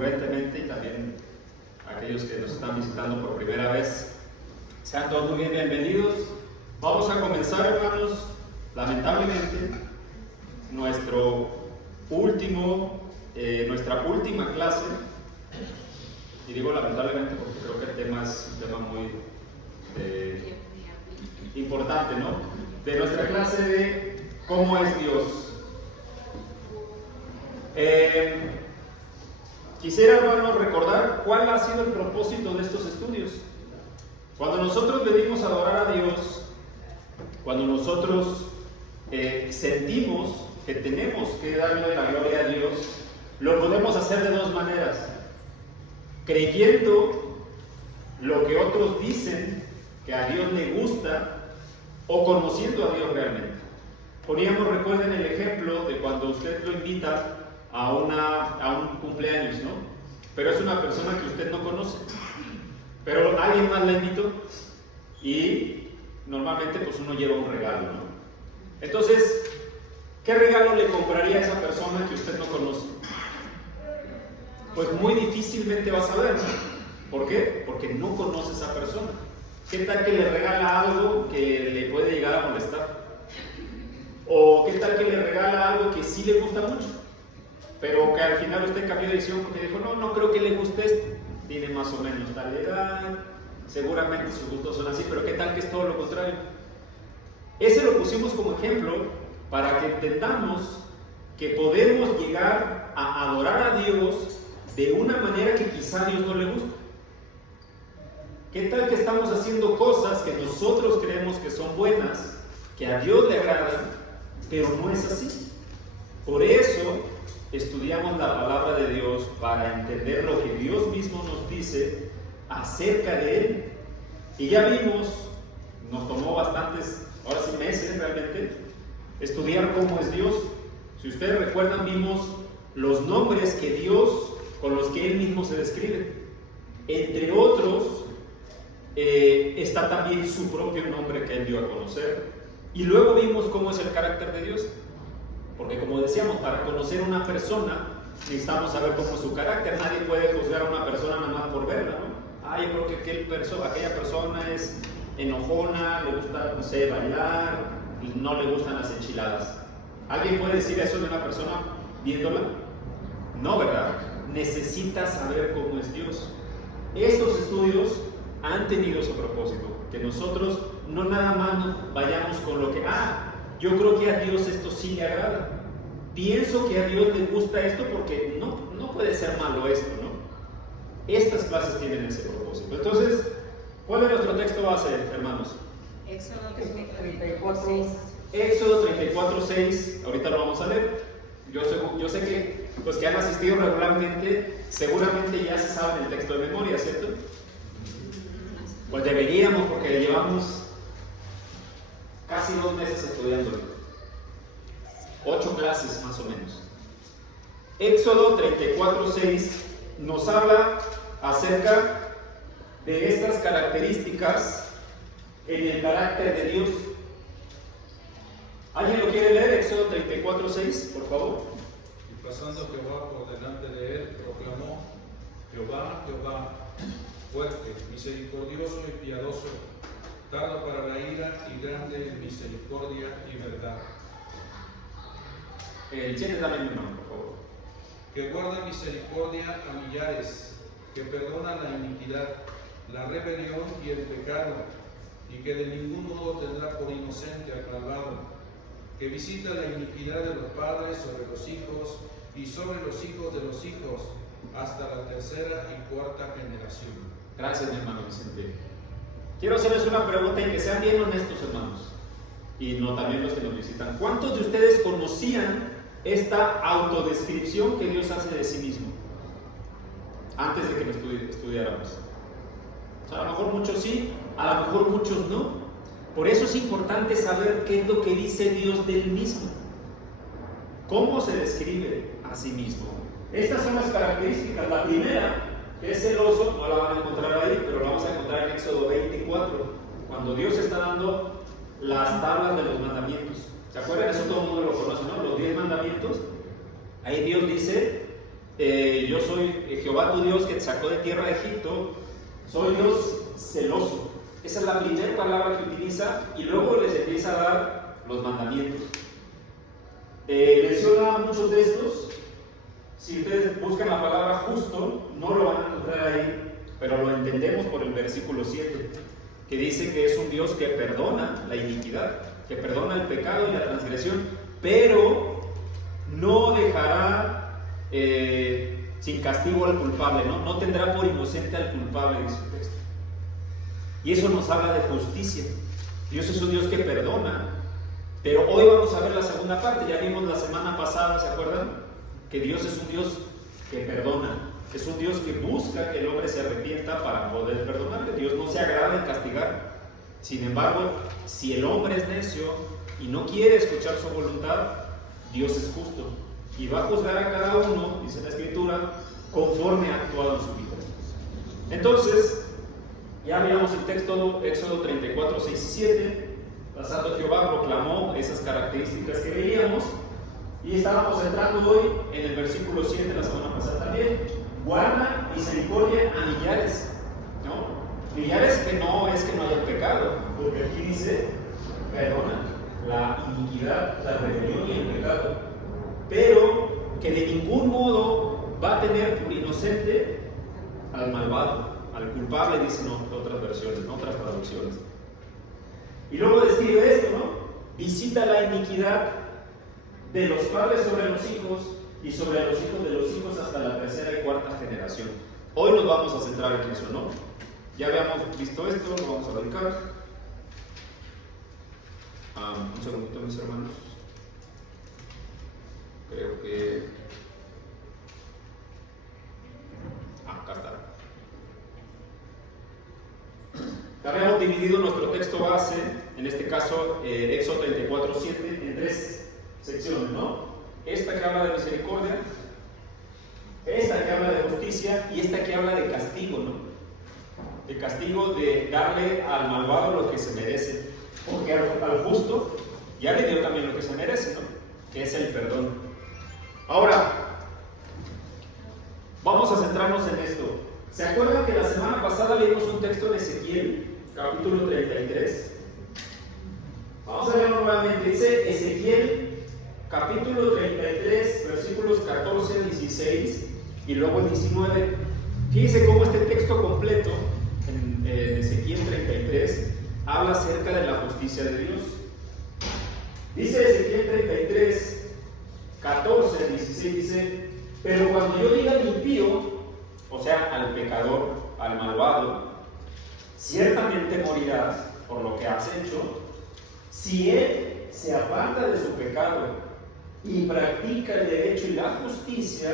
recurrentemente y también aquellos que nos están visitando por primera vez. Sean todos muy bienvenidos. Vamos a comenzar, hermanos, lamentablemente, nuestra última clase. Y digo lamentablemente porque creo que el tema es un tema muy importante, ¿no? De nuestra clase de cómo es Dios. Quisiera, hermanos, recordar cuál ha sido el propósito de estos estudios. Cuando nosotros venimos a adorar a Dios, cuando nosotros sentimos que tenemos que darle la gloria a Dios, lo podemos hacer de dos maneras: creyendo lo que otros dicen que a Dios le gusta, o conociendo a Dios realmente. Recuerden el ejemplo de cuando usted lo invita a un cumpleaños, ¿no? Pero es una persona que usted no conoce, pero alguien más la invitó y normalmente pues uno lleva un regalo, ¿no? Entonces, ¿qué regalo le compraría a esa persona que usted no conoce? Pues muy difícilmente va a saber, ¿no? ¿Por qué? Porque no conoce a esa persona. ¿Qué tal que le regala algo que le puede llegar a molestar? ¿O qué tal que le regala algo que sí le gusta mucho, pero que al final usted cambió de decisión porque dijo, no creo que le guste esto? Tiene más o menos tal edad, seguramente sus gustos son así, pero ¿qué tal que es todo lo contrario? Ese lo pusimos como ejemplo para que entendamos que podemos llegar a adorar a Dios de una manera que quizá a Dios no le gusta. ¿Qué tal que estamos haciendo cosas que nosotros creemos que son buenas, que a Dios le agradan, pero no es así? Por eso estudiamos la palabra de Dios, para entender lo que Dios mismo nos dice acerca de Él. Y ya vimos, nos tomó bastantes, ahora sí meses realmente, estudiar cómo es Dios. Si ustedes recuerdan, vimos los nombres que Dios, con los que Él mismo se describe. Entre otros, está también su propio nombre que Él dio a conocer. Y luego vimos cómo es el carácter de Dios. Porque como decíamos, para conocer a una persona necesitamos saber cómo es su carácter. Nadie puede juzgar a una persona nada más por verla, ¿no? Yo creo que aquella persona es enojona, le gusta, no sé, bailar, y no le gustan las enchiladas. ¿Alguien puede decir eso de una persona viéndola? No, ¿verdad? Necesita saber cómo es Dios. Estos estudios han tenido su propósito, que nosotros no nada más vayamos con lo que, yo creo que a Dios esto sí le agrada. Pienso que a Dios le gusta esto porque no puede ser malo esto, ¿no? Estas clases tienen ese propósito. Entonces, ¿cuál es nuestro texto base, hermanos? Éxodo 34:6. Éxodo 34:6. Ahorita lo vamos a leer. Yo sé que los que han asistido regularmente seguramente ya se saben el texto de memoria, ¿cierto? Pues deberíamos, porque llevamos casi 2 meses estudiándolo. 8 clases más o menos. Éxodo 34:6 nos habla acerca de estas características en el carácter de Dios. ¿Alguien lo quiere leer? Éxodo 34:6, por favor. Y pasando Jehová por delante de él, proclamó: Jehová, Jehová, fuerte, misericordioso y piadoso, tardo para la ira y grande en misericordia y verdad. ¿Quién dame mi mano, por favor? Que guarda misericordia a millares, que perdona la iniquidad, la rebelión y el pecado, y que de ningún modo tendrá por inocente al malvado, que visita la iniquidad de los padres sobre los hijos y sobre los hijos de los hijos, hasta la 3ª y 4ª generación. Gracias, mi hermano Vicente. Quiero hacerles una pregunta y que sean bien honestos, hermanos, y no también los que nos visitan. ¿Cuántos de ustedes conocían esta autodescripción que Dios hace de sí mismo antes de que lo estudiáramos? O sea, a lo mejor muchos sí, a lo mejor muchos no. Por eso es importante saber qué es lo que dice Dios del mismo, cómo se describe a sí mismo. Estas son las características. La primera es el oso, no la van a encontrar ahí, pero la vamos a encontrar en Éxodo 24, cuando Dios está dando las tablas de los mandamientos. ¿Se acuerdan? Eso todo el mundo lo conoce, ¿no? Los 10 mandamientos. Ahí Dios dice, yo soy Jehová tu Dios que te sacó de tierra de Egipto, soy Dios celoso. Esa es la primera palabra que utiliza y luego les empieza a dar los mandamientos. Menciona muchos de estos. Si ustedes buscan la palabra justo, no lo van a encontrar ahí, pero lo entendemos por el versículo 7, que dice que es un Dios que perdona la iniquidad, que perdona el pecado y la transgresión, pero no dejará sin castigo al culpable, no tendrá por inocente al culpable, dice el texto. Y eso nos habla de justicia. Dios es un Dios que perdona, pero hoy vamos a ver la segunda parte. Ya vimos la semana pasada, ¿se acuerdan? Que Dios es un Dios que perdona, es un Dios que busca que el hombre se arrepienta para poder perdonarle. Dios no se agrada en castigar. Sin embargo, si el hombre es necio y no quiere escuchar su voluntad, Dios es justo y va a juzgar a cada uno, dice la Escritura, conforme ha actuado en su vida. Entonces, ya veíamos el texto, Éxodo 34, 6 y 7. Pasando Jehová proclamó esas características que veíamos. Y estábamos entrando hoy en el versículo 7, la semana pasada también. Guarda misericordia a millares, ¿no? Millares que no es que no haya pecado, porque aquí dice, perdona la iniquidad, la rebelión y el pecado, pero que de ningún modo va a tener por inocente al malvado, al culpable, dicen otras versiones, otras traducciones. Y luego describe esto, ¿no? Visita la iniquidad de los padres sobre los hijos y sobre los hijos de los hijos hasta la tercera y cuarta generación. Hoy nos vamos a centrar en eso, ¿no? Ya habíamos visto esto, lo vamos a brincar. Un segundito, mis hermanos. Creo que... acá está. Habíamos dividido nuestro texto base, en este caso Éxodo 34, 7, en tres secciones, ¿no? Esta que habla de misericordia, esta que habla de justicia y esta que habla de castigo, ¿no? El castigo de darle al malvado lo que se merece, porque al justo ya le dio también lo que se merece, ¿no? Que es el perdón. Ahora, vamos a centrarnos en esto. ¿Se acuerdan que la semana pasada leímos un texto de Ezequiel, capítulo 33? Vamos a verlo nuevamente. Dice Ezequiel, capítulo 33, versículos 14 al 16 y luego el 19. Fíjense cómo este texto completo, en Ezequiel 33, habla acerca de la justicia de Dios. Dice Ezequiel 33, 14 al 16, dice: pero cuando yo diga al impío, o sea, al pecador, al malvado, ciertamente morirás por lo que has hecho, si él se aparta de su pecado y practica el derecho y la justicia,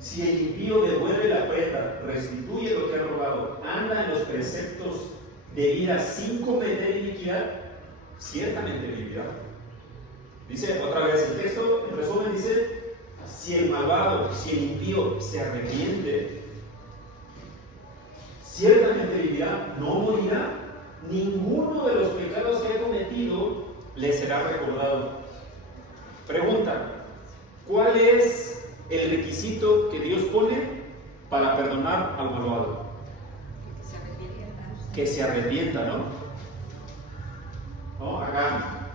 si el impío devuelve la prenda, restituye lo que ha robado, anda en los preceptos de vida sin cometer iniquidad, ciertamente vivirá. Dice otra vez el texto, en resumen dice: si el malvado, si el impío se arrepiente, ciertamente vivirá, no morirá. Ninguno de los pecados que ha cometido le será recordado. Pregunta: ¿cuál es el requisito que Dios pone para perdonar al malvado? Que se arrepienta, ¿no?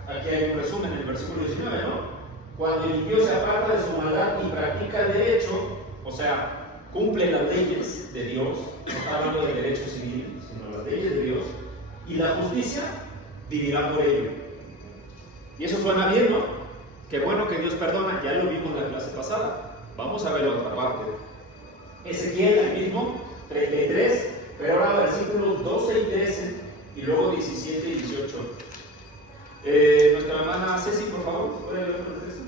Aquí hay un resumen en el versículo 19, ¿no? Cuando el impío se aparta de su maldad y practica el derecho, o sea, cumple las leyes de Dios, no está hablando de derecho civil, sino las leyes de Dios, y la justicia, vivirá por ello. Y eso suena bien, ¿no? Qué bueno que Dios perdona, ya lo vimos en la clase pasada. Vamos a ver la otra parte. Ezequiel, el mismo, 33, pero ahora versículos 12 y 13, y luego 17 y 18. Nuestra hermana Ceci, por favor, ¿puede leer el texto?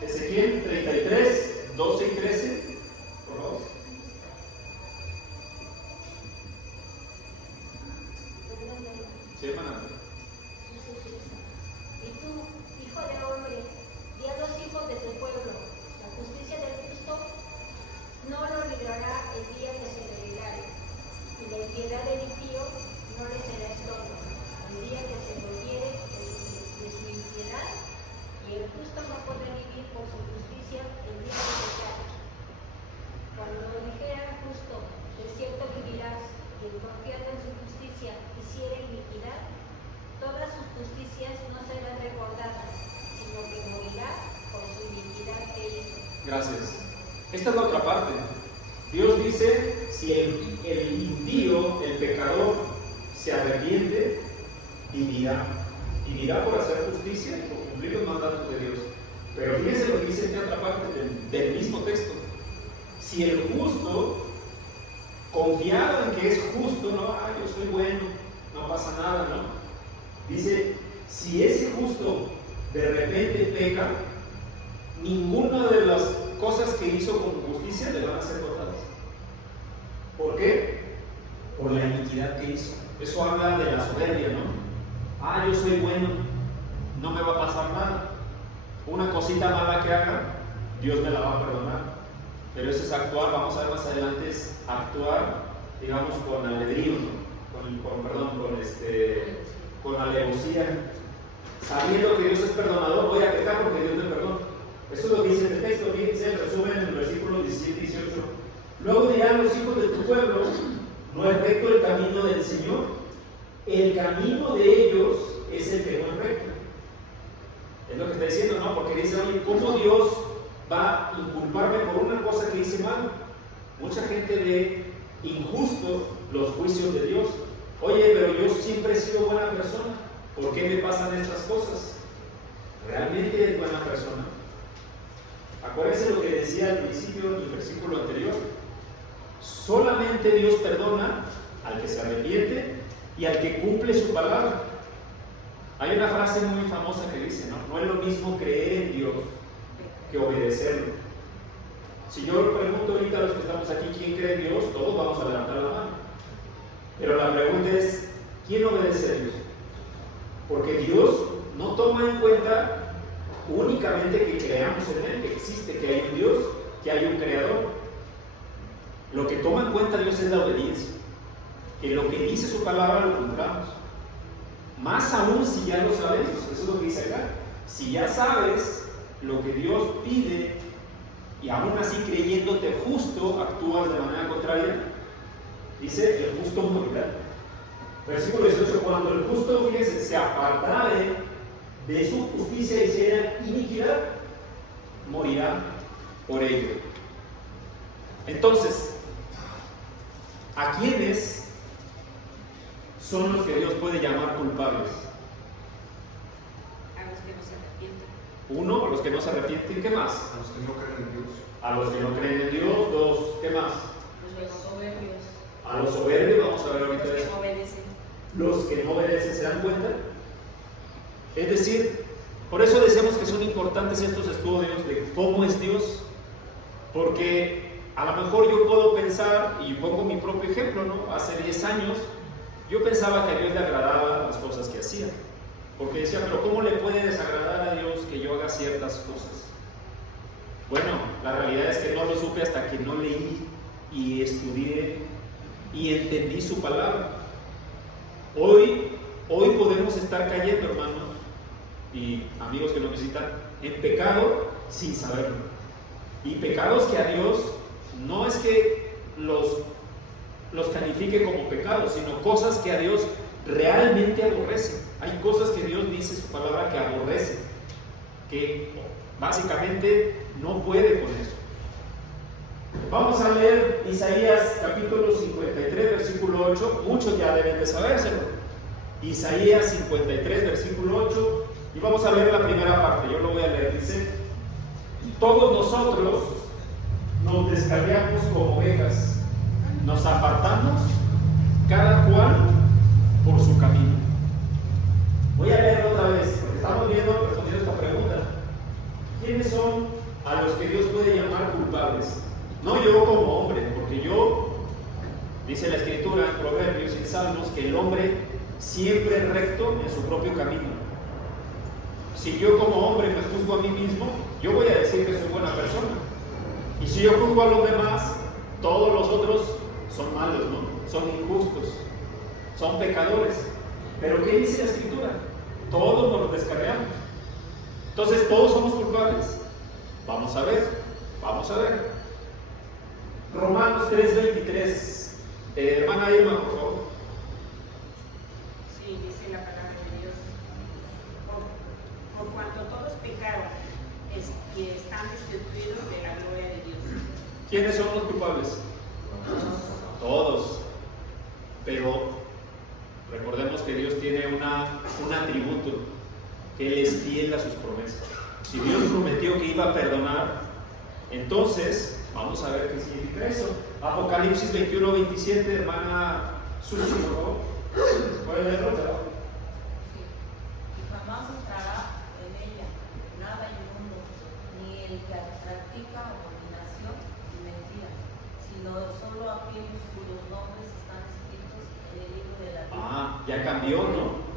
Ezequiel 33, 12 y 13, por favor. Sí, hermana. Y tú, hijo de hombre, di a los hijos de tu pueblo: la justicia del justo no lo librará el día que se revelare, y la impiedad del impío no le será estorbo. El día que se volviere de su impiedad, justo no podrá vivir por su justicia el día del pecado. Cuando dijera justo, de cierto vivirás, y el confiado en su justicia hiciera iniquidad, todas sus justicias no serán recordadas, sino que morirá por su iniquidad que hizo. Gracias. Esta es la otra parte. Dios dice, si el impío, el pecador, se arrepiente, vivirá. Vivirá por hacer justicia y por cumplir los mandatos de Dios. Pero fíjense lo que dice esta otra parte del mismo texto. Si el justo, confiado en que es justo, no, yo soy bueno, no pasa nada, ¿no? Dice, si ese justo de repente peca, ninguna de las cosas que hizo con justicia le van a ser cortadas. ¿Por qué? Por la iniquidad que hizo. Eso habla de la soberbia, ¿no? Yo soy bueno, no me va a pasar nada. Una cosita mala que haga, Dios me la va a perdonar. Pero eso es actuar, vamos a ver más adelante, es actuar, digamos, con albedrío, ¿no? Con alevosía. Sabiendo que Dios es perdonador, voy a pecar porque Dios me perdona. Eso es lo que dice el texto, fíjense el resumen en el versículo 17 y 18. Luego dirán los hijos de tu pueblo, no es recto el camino del Señor, el camino de ellos es el que no es recto. Es lo que está diciendo, ¿no? Porque dice, oye, ¿cómo Dios va a inculparme por una cosa que hice mal? Mucha gente ve injusto los juicios de Dios. Oye, pero yo siempre he sido buena persona, ¿por qué me pasan estas cosas? ¿Realmente es buena persona? Acuérdense lo que decía al principio del versículo anterior. Solamente Dios perdona al que se arrepiente y al que cumple su palabra. Hay una frase muy famosa que dice, no es lo mismo creer en Dios que obedecerlo. Si yo pregunto ahorita a los que estamos aquí quién cree en Dios, todos vamos a levantar la mano. Pero la pregunta es, ¿quién obedece a Dios? Porque Dios no toma en cuenta únicamente que creamos en Él, que existe, que hay un Dios, que hay un Creador. Lo que toma en cuenta Dios es la obediencia, que lo que dice su palabra lo cumplamos. Más aún si ya lo sabemos, eso es lo que dice acá. Si ya sabes lo que Dios pide y aún así creyéndote justo actúas de manera contraria, dice el justo morirá. Versículo 18, cuando el justo, fíjense, se apartare de su justicia y hiciera iniquidad, morirá por ello. Entonces, ¿a quiénes son los que Dios puede llamar culpables? A los que no se arrepienten. Uno, a los que no se arrepienten. ¿Qué más? A los que no creen en Dios. A los que no creen en Dios. Dos, ¿qué más? Los soberbios. A los soberbios, vamos a ver ahorita Los que eso. no obedecen. Los que no obedecen, ¿se dan cuenta? Es decir, por eso decimos que son importantes estos estudios de cómo es Dios, porque a lo mejor yo puedo pensar, y pongo mi propio ejemplo, ¿no? Hace 10 años yo pensaba que a Dios le agradaban las cosas que hacía, porque decía, pero ¿cómo le puede desagradar a Dios que yo haga ciertas cosas? Bueno, la realidad es que no lo supe hasta que no leí y estudié y entendí su palabra. Hoy podemos estar cayendo, hermanos y amigos que nos visitan, en pecado sin saberlo. Y pecados que a Dios no es que los califique como pecados, sino cosas que a Dios realmente aborrece. Hay cosas que Dios dice en su palabra que aborrece, que básicamente no puede con eso. Vamos a leer Isaías capítulo 53, versículo 8. Muchos ya deben de sabérselo. Isaías 53, versículo 8. Y vamos a leer la primera parte. Yo lo voy a leer. Dice: todos nosotros nos descarriamos como ovejas, nos apartamos cada cual por su camino. Voy a leerlo otra vez, porque estamos respondiendo esta pregunta. ¿Quiénes son a los que Dios puede llamar culpables? No yo como hombre, porque yo, dice la Escritura en Proverbios y en Salmos, que el hombre siempre es recto en su propio camino. Si yo como hombre me juzgo a mí mismo, yo voy a decir que soy buena persona. Y si yo juzgo a los demás, todos los otros son malos, ¿no? Son injustos, son pecadores. Pero ¿qué dice la Escritura? Todos nos descarriamos. Entonces, ¿todos somos culpables? Vamos a ver, vamos a ver. Romanos 3:23. Hermana Irma, por favor. Sí, dice la palabra de Dios. Por cuanto todos pecaron y están destituidos de la gloria de Dios. ¿Quiénes son los culpables? Todos. Pero recordemos que Dios tiene un atributo, que Él es fiel a sus promesas. Si Dios prometió que iba a perdonar, entonces vamos a ver qué significa eso. Apocalipsis 21:27, hermana Susi, por favor. ¿Puede leerlo? Y jamás entrará en ella nada inmundo, ni el que practica abominación ni mentira, sino solo aquellos cuyos nombres están escritos en el libro de la vida. Ya cambió, ¿no?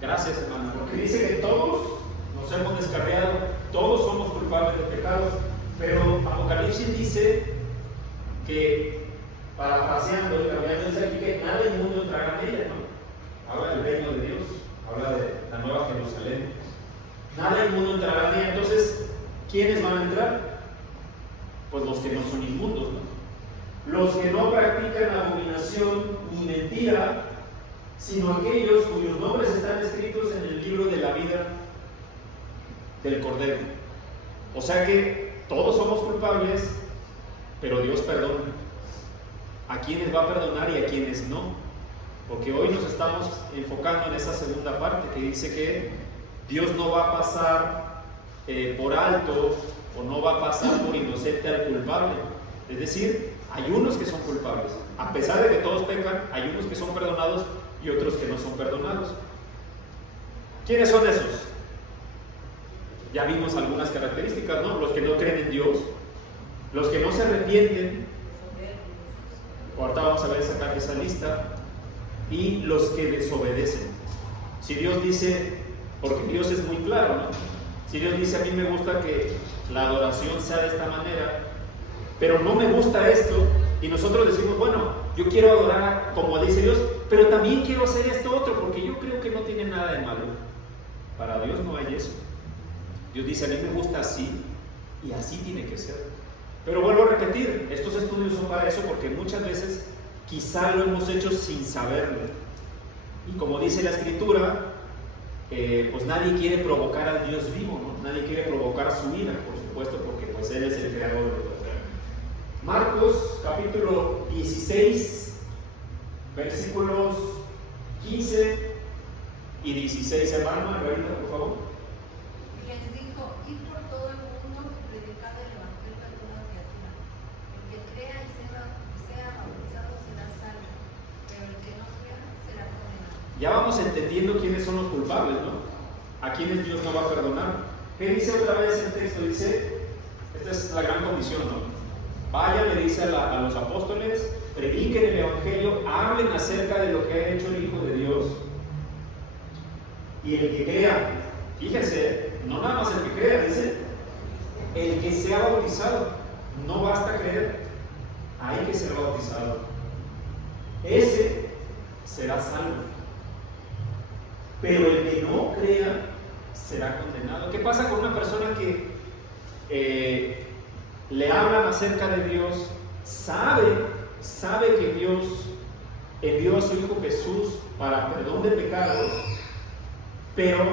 Gracias, hermana, porque dice que todos nos hemos descarriado, todos somos culpables de pecados, pero Apocalipsis dice que, parafraseando y cambiando, dice aquí que nada inmundo entrará en ella, ¿no? Habla del reino de Dios, habla de la nueva Jerusalén. Nada inmundo entrará en ella. Entonces, ¿quiénes van a entrar? Pues los que no son inmundos, ¿no? Los que no practican abominación ni mentira, sino aquellos cuyos nombres están escritos en el libro de la vida del Cordero. O sea que todos somos culpables, pero Dios perdona. A quienes va a perdonar y a quienes no. Porque hoy nos estamos enfocando en esa segunda parte que dice que Dios no va a pasar por alto o no va a pasar por inocente al culpable. Es decir, hay unos que son culpables. A pesar de que todos pecan, hay unos que son perdonados y otros que no son perdonados. ¿Quiénes son esos? Ya vimos algunas características, ¿no? Los que no creen en Dios, los que no se arrepienten, ahorita vamos a ver sacar esa lista, y los que desobedecen. Si Dios dice, porque Dios es muy claro, ¿no? Si Dios dice, a mí me gusta que la adoración sea de esta manera, pero no me gusta esto, y nosotros decimos, bueno, yo quiero adorar como dice Dios, pero también quiero hacer esto otro, porque yo creo que no tiene nada de malo. Para Dios no hay eso. Dios dice, a mí me gusta así, y así tiene que ser. Pero vuelvo a repetir, estos estudios son para eso, porque muchas veces quizá lo hemos hecho sin saberlo. Y como dice la Escritura, pues nadie quiere provocar al Dios vivo, ¿no? Nadie quiere provocar su ira, por supuesto, porque pues Él es el creador de todo. Marcos capítulo 16, versículos 15 y 16, hermano Margarita, por favor. Y les dijo, id por todo el mundo y predicad el evangelio a toda criatura. El que crea y sea bautizado será salvo, pero el que no crea será condenado. Ya vamos entendiendo quiénes son los culpables, ¿no? A quienes Dios no va a perdonar. ¿Qué dice otra vez el texto? Dice, esta es la gran comisión, ¿no? Vayan, le dice a los apóstoles, prediquen el evangelio, hablen acerca de lo que ha hecho el Hijo de Dios. Y el que crea, fíjense, no nada más el que crea, dice, el que sea bautizado. No basta creer, hay que ser bautizado. Ese será salvo. Pero el que no crea será condenado. ¿Qué pasa con una persona que le hablan acerca de Dios, sabe que Dios envió a su Hijo Jesús para perdón de pecados, pero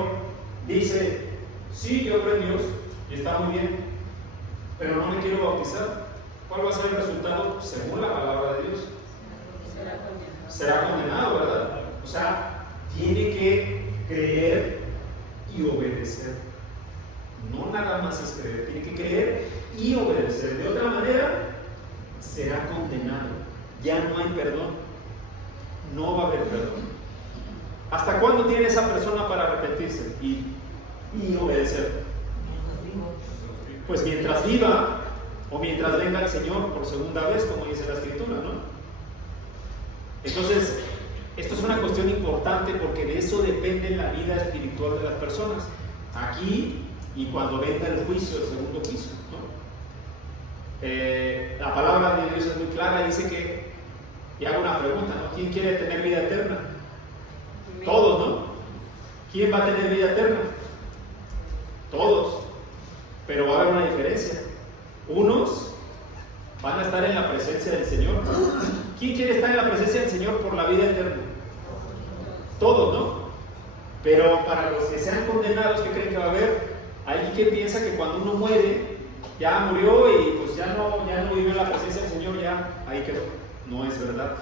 dice, sí, yo creo en Dios y está muy bien, pero no me quiero bautizar? ¿Cuál va a ser el resultado? Según la palabra de Dios, será condenado, ¿verdad? O sea, tiene que creer y obedecer. No nada más es creer, tiene que creer y obedecer. De otra manera, será condenado. Ya no hay perdón. No va a haber perdón. ¿Hasta cuándo tiene esa persona para arrepentirse y obedecer? Pues mientras viva o mientras venga el Señor por segunda vez, como dice la Escritura, ¿no? Entonces, esto es una cuestión importante porque de eso depende la vida espiritual de las personas. Aquí y cuando venga el juicio, el segundo juicio, ¿no? La palabra de Dios es muy clara, dice que, y hago una pregunta, ¿no? ¿Quién quiere tener vida eterna? Todos, ¿no? ¿Quién va a tener vida eterna? todos, pero va a haber una diferencia. Unos van a estar en la presencia del Señor. ¿Quién quiere estar en la presencia del Señor por la vida eterna? Todos, ¿no? Pero para los que sean condenados, ¿qué creen que va a haber? Alguien que piensa que cuando uno muere, ya murió y pues ya no vive en la presencia del Señor, ya ahí quedó. No es verdad.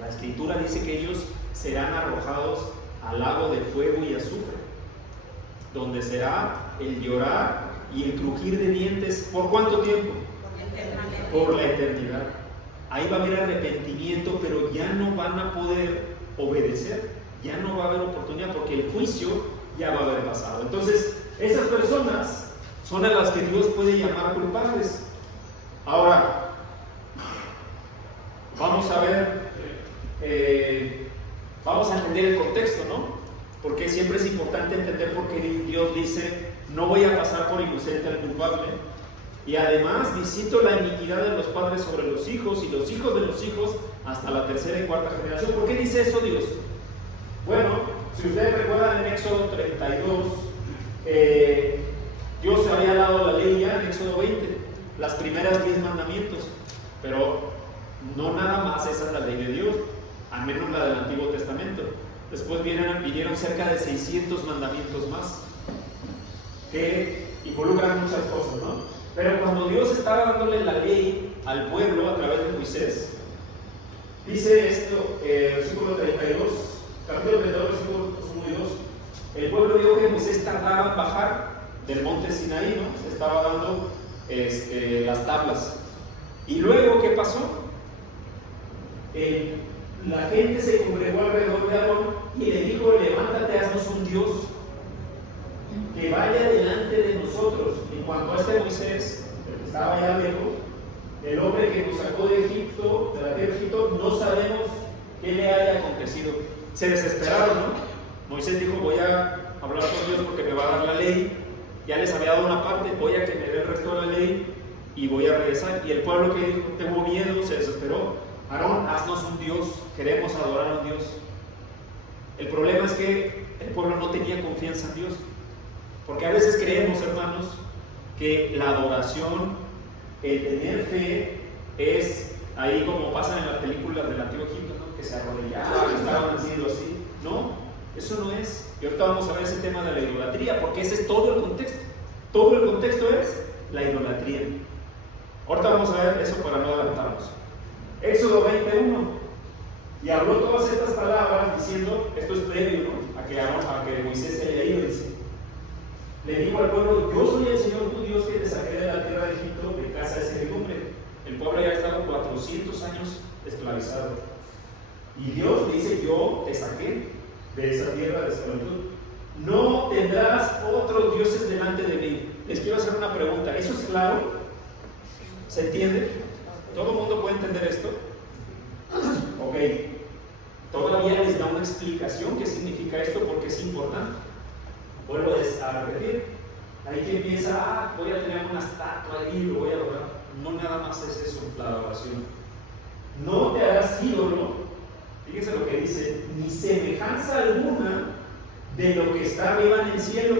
La Escritura dice que ellos serán arrojados al lago de fuego y azufre, donde será el llorar y el crujir de dientes. ¿Por cuánto tiempo? Por la eternidad. Ahí va a haber arrepentimiento, pero ya no van a poder obedecer, ya no va a haber oportunidad porque el juicio ya va a haber pasado. Entonces, esas personas son a las que Dios puede llamar culpables. Ahora, vamos a ver, vamos a entender el contexto, ¿no? Porque siempre es importante entender por qué Dios dice, no voy a pasar por inocente al culpable. Y además visito la iniquidad de los padres sobre los hijos y los hijos de los hijos hasta la tercera y cuarta generación. ¿Por qué dice eso Dios? Bueno, si ustedes recuerdan en Éxodo 32, Dios había dado la ley ya en Éxodo 20, las primeras 10 mandamientos, pero no nada más esa es la ley de Dios, al menos la del Antiguo Testamento. Después vinieron cerca de 600 mandamientos más, que involucran muchas cosas, ¿no? Pero cuando Dios estaba dándole la ley al pueblo a través de Moisés, dice esto, versículo 32, capítulo 32, versículos 1 y 2, el pueblo vio que Moisés tardaba en bajar del monte Sinaí, ¿no? Se estaba dando las tablas. Y luego, ¿qué pasó? La gente se congregó alrededor de Aarón y le dijo, levántate, haznos un Dios que vaya delante de nosotros. En cuanto a este Moisés, el que estaba ya lejos, el hombre que nos sacó de Egipto, de la tierra de Egipto, no sabemos qué le haya acontecido. Se desesperaron, ¿no? Moisés dijo, voy a hablar con Dios porque me va a dar la ley. Ya les había dado una parte, voy a que me dé el resto de la ley y voy a regresar. Y el pueblo que dijo, tengo miedo, se desesperó. Aarón, haznos un Dios, queremos adorar a un Dios. El problema es que el pueblo no tenía confianza en Dios. Porque a veces creemos, hermanos, que la adoración, el tener fe, es ahí como pasan en las películas del Antiguo Egipto, ¿no? Que se arrodillaban, estaban haciendo así. No, eso no es. Y ahorita vamos a ver ese tema de la idolatría, porque ese es todo el contexto. Todo el contexto es la idolatría. Ahorita vamos a ver eso para no adelantarnos. Éxodo 21. Y habló todas estas palabras diciendo, esto es previo, ¿no? A que Moisés se haya ido, dice. Le dijo al pueblo, yo soy el Señor tu Dios que te saqué de la tierra de Egipto de casa de servidumbre. El pueblo ya ha estado 400 años esclavizado. Y Dios le dice, yo te saqué de esa tierra de esclavitud. No tendrás otros dioses delante de mí. Les quiero hacer una pregunta, ¿eso es claro? ¿Se entiende? ¿Todo el mundo puede entender esto? Ok. Todavía les da una explicación qué significa esto porque es importante. Vuelvo a repetir. Ahí que empieza, voy a tener una estatua ahí, lo voy a adorar. No nada más es eso, la adoración. No te harás ídolo, fíjense lo que dice, ni semejanza alguna de lo que está arriba en el cielo.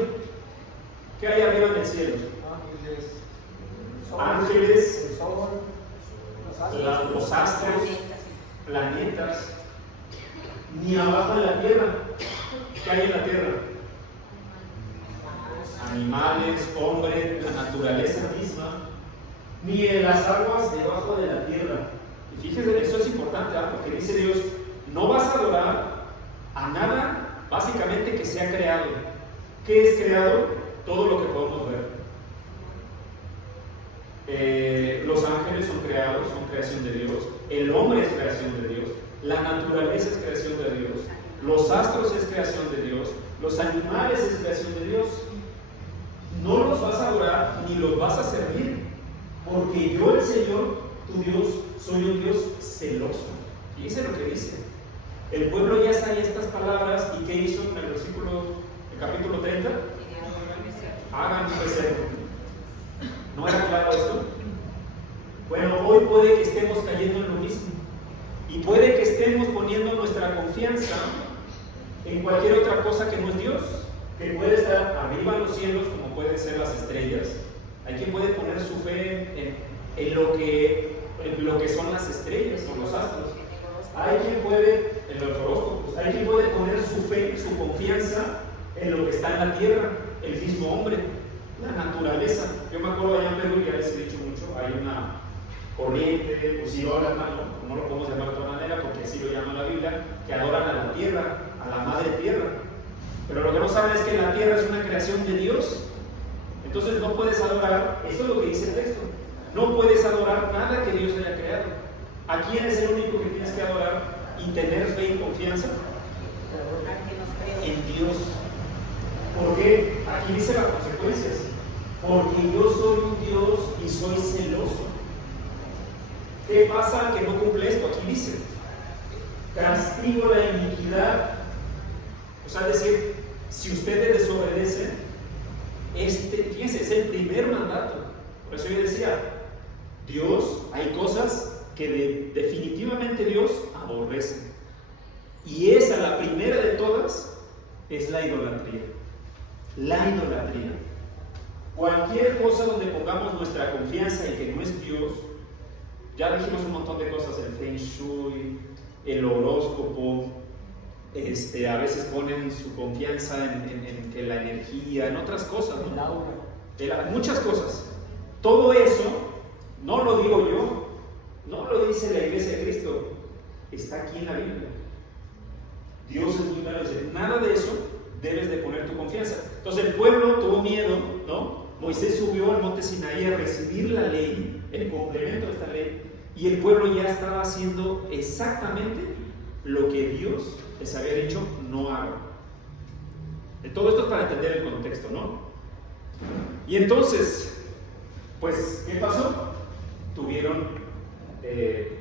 ¿Qué hay arriba en el cielo? Ángeles, el sol, los astros, planetas, ni abajo en la tierra. ¿Qué hay en la tierra? Animales, hombres, la naturaleza misma, ni en las aguas debajo de la tierra. Y fíjense, eso es importante, ¿eh? Porque dice Dios, no vas a adorar a nada básicamente que sea creado. ¿Qué es creado? Todo lo que podemos ver. Los ángeles son creados, son creación de Dios. El hombre es creación de Dios. La naturaleza es creación de Dios. Los astros es creación de Dios. Los animales es creación de Dios. No los vas a adorar ni los vas a servir, porque yo, el Señor, tu Dios, soy un Dios celoso. Fíjense lo que dice. El pueblo ya sabía estas palabras y ¿qué hizo en el capítulo 30? Hagan un becerro. ¿No era claro esto? Bueno, hoy puede que estemos cayendo en lo mismo y puede que estemos poniendo nuestra confianza en cualquier otra cosa que no es Dios, que puede estar arriba en los cielos como como pueden ser las estrellas. Hay quien puede poner su fe en lo que son las estrellas o los astros. Hay quien puede, en los horóscopos, hay quien puede poner su fe, su confianza en lo que está en la tierra, el mismo hombre, la naturaleza. Yo me acuerdo allá en Perú, ya les he dicho mucho, hay una corriente, pues idólatra, no lo podemos llamar de otra manera porque así lo llama la Biblia, que adoran a la tierra, a la madre tierra. Pero lo que no saben es que la tierra es una creación de Dios. Entonces no puedes adorar, eso es lo que dice el texto, no puedes adorar nada que Dios haya creado. ¿A quién es el único que tienes que adorar y tener fe y confianza? En Dios. ¿Por qué? Aquí dice las consecuencias. Porque yo soy un Dios y soy celoso. ¿Qué pasa que no cumple esto? Aquí dice: castigo la iniquidad. O sea, es decir, si ustedes desobedecen, fíjense, es el primer mandato. Por eso yo decía, Dios, hay cosas que definitivamente Dios aborrece. Y esa, la primera de todas, es la idolatría. La idolatría. Cualquier cosa donde pongamos nuestra confianza y que no es Dios, ya dijimos un montón de cosas, el Feng Shui, el horóscopo, a veces ponen su confianza en la energía, en otras cosas, ¿no? Muchas cosas. Todo eso, no lo digo yo, no lo dice la Iglesia de Cristo, está aquí en la Biblia. Dios es muy claro, dice, nada de eso debes de poner tu confianza. Entonces el pueblo tuvo miedo, ¿no? Moisés subió al monte Sinaí a recibir la ley, el complemento de esta ley, y el pueblo ya estaba haciendo exactamente lo que Dios les había dicho no hagan. Todo esto es para entender el contexto, ¿no? Y entonces, pues, ¿qué pasó? Tuvieron,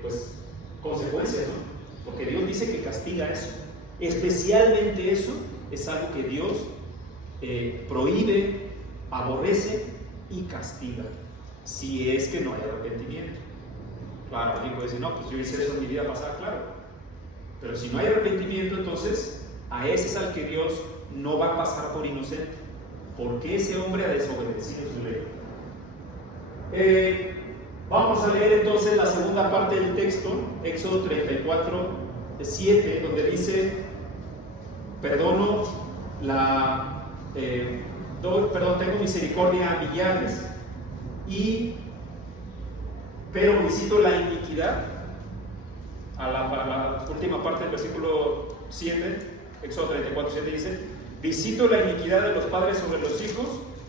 pues, consecuencias, ¿no? Porque Dios dice que castiga eso. Especialmente eso es algo que Dios prohíbe, aborrece y castiga, si es que no hay arrepentimiento. Claro, alguien puede decir, no, pues yo hice eso en mi vida pasada, claro. Pero si no hay arrepentimiento, entonces a ese es al que Dios no va a pasar por inocente, porque ese hombre ha desobedecido su ley. Vamos a leer entonces la segunda parte del texto, Éxodo 34, 7, donde dice: tengo misericordia a millares, pero visito la iniquidad. A la última parte del versículo 7, Éxodo 34, 7 dice: visito la iniquidad de los padres sobre los hijos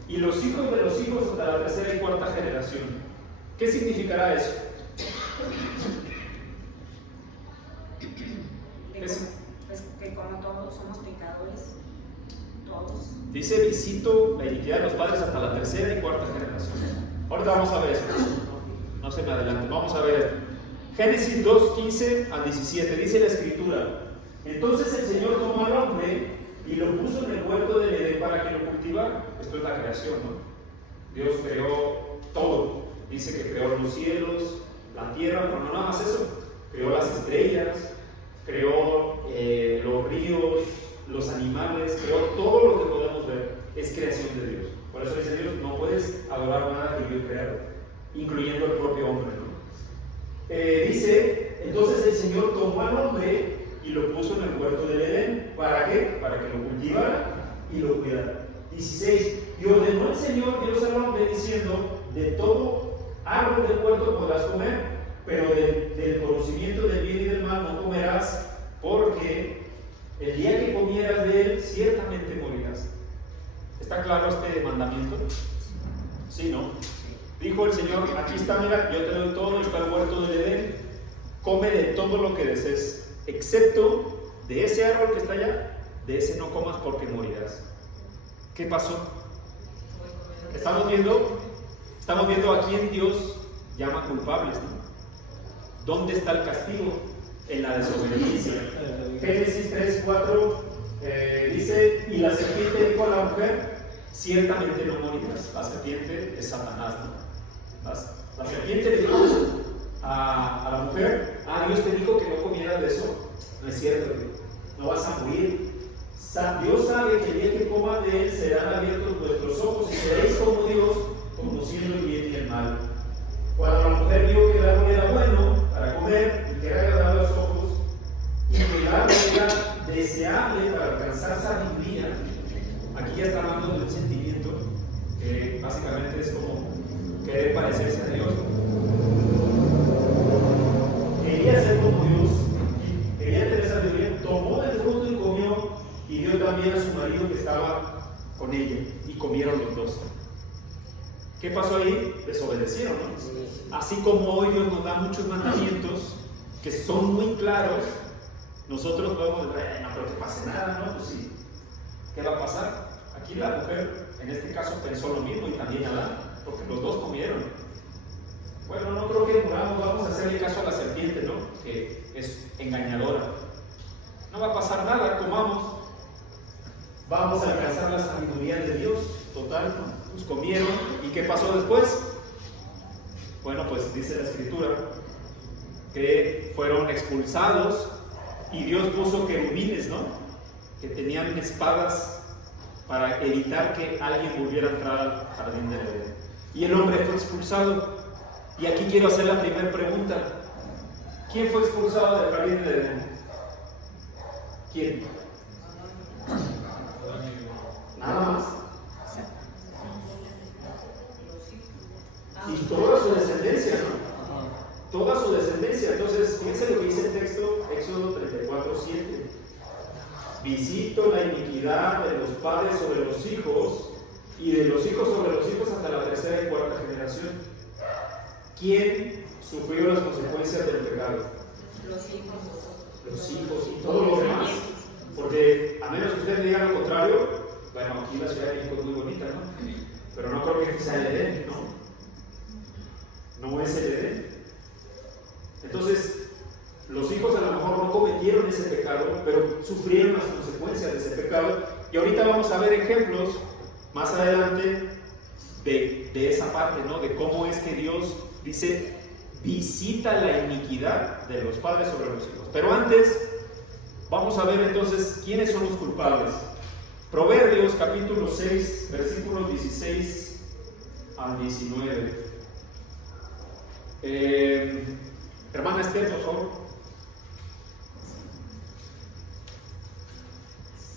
y los hijos de los hijos hasta la tercera y cuarta generación. ¿Qué significará eso? Pues que como todos somos pecadores, todos. Dice: visito la iniquidad de los padres hasta la tercera y cuarta generación. Ahorita vamos a ver eso. No se me adelante, vamos a ver esto. Génesis 2, 15 al 17, dice la escritura: entonces el Señor tomó al hombre y lo puso en el huerto del Edén para que lo cultivara. Esto es la creación, ¿no? Dios creó todo. Dice que creó los cielos, la tierra, pero no nada más eso. Creó las estrellas, creó los ríos, los animales, creó todo lo que podemos ver. Es creación de Dios. Por eso dice Dios: no puedes adorar nada que yo he creado, incluyendo el propio hombre, ¿no? Dice: entonces el Señor tomó al hombre y lo puso en el huerto del Edén. ¿Para qué? Para que lo cultivara y lo cuidara. 16. Y ordenó el Señor Dios al hombre diciendo: de todo árbol del huerto podrás comer, pero del conocimiento del bien y del mal no comerás, porque el día que comieras de él ciertamente morirás. ¿Está claro este mandamiento? ¿Sí, no? Dijo el Señor: aquí está, mira, yo te doy todo, está el huerto del Edén, come de todo lo que desees, excepto de ese árbol que está allá, de ese no comas porque morirás. ¿Qué pasó? Estamos viendo a quién Dios llama culpables, ¿no? ¿Dónde está el castigo? En la desobediencia. Génesis 3, 4 dice: y la serpiente dijo a la mujer: ciertamente no morirás. La serpiente es Satanás, ¿no? La serpiente dijo a la mujer: Dios te dijo que no comieras de eso. No es cierto, no vas a morir. Dios sabe que el día que coman de él serán abiertos vuestros ojos y seréis como Dios, conociendo el bien y el mal. Cuando la mujer vio que el árbol era bueno para comer y que era agradable a los ojos, y que el árbol era deseable para alcanzar sabiduría, aquí ya está hablando de un sentimiento que básicamente es como querer parecerse a Dios. Quería ser como Dios, quería tener sabiduría, tomó del fruto y comió, y dio también a su marido que estaba con ella, y comieron los dos. ¿Qué pasó ahí? Desobedecieron, ¿no? Así como hoy Dios nos da muchos mandamientos que son muy claros, nosotros podemos decir, no creo que pase nada, ¿no? Pues sí, ¿qué va a pasar? Aquí la mujer, en este caso, pensó lo mismo y también Adán, porque los dos comieron. Bueno, no creo que moramos, vamos a hacerle caso a la serpiente, ¿no? Que es engañadora. No va a pasar nada, comamos. Vamos a alcanzar la sabiduría de Dios. Total, pues comieron. ¿Y qué pasó después? Bueno, pues dice la Escritura que fueron expulsados y Dios puso querubines, ¿no? Que tenían espadas para evitar que alguien volviera a entrar al jardín del Edén. Y el hombre fue expulsado. Y aquí quiero hacer la primera pregunta. ¿Quién fue expulsado del jardín del Edén? ¿Quién? Nada más. Y toda su descendencia, ¿no? Toda su descendencia. Entonces, fíjense lo que dice el texto, Éxodo 34:7. Visito la iniquidad de los padres sobre los hijos y de los hijos sobre los hijos hasta la tercera y cuarta generación. ¿Quién sufrió las consecuencias del pecado? Los hijos. Los hijos y todos los demás. Porque a menos que usted diga lo contrario, bueno, aquí la Ciudad de México es muy bonita, ¿no? Pero no creo que este sea el Edén, ¿no? No es el Edén. Entonces, los hijos a lo mejor no cometieron ese pecado, pero sufrieron las consecuencias de ese pecado. Y ahorita vamos a ver ejemplos más adelante de esa parte, ¿no? De cómo es que Dios dice, visita la iniquidad de los padres sobre los hijos. Pero antes, vamos a ver entonces quiénes son los culpables. Proverbios capítulo 6, versículos 16 al 19. Hermana Esther, por favor.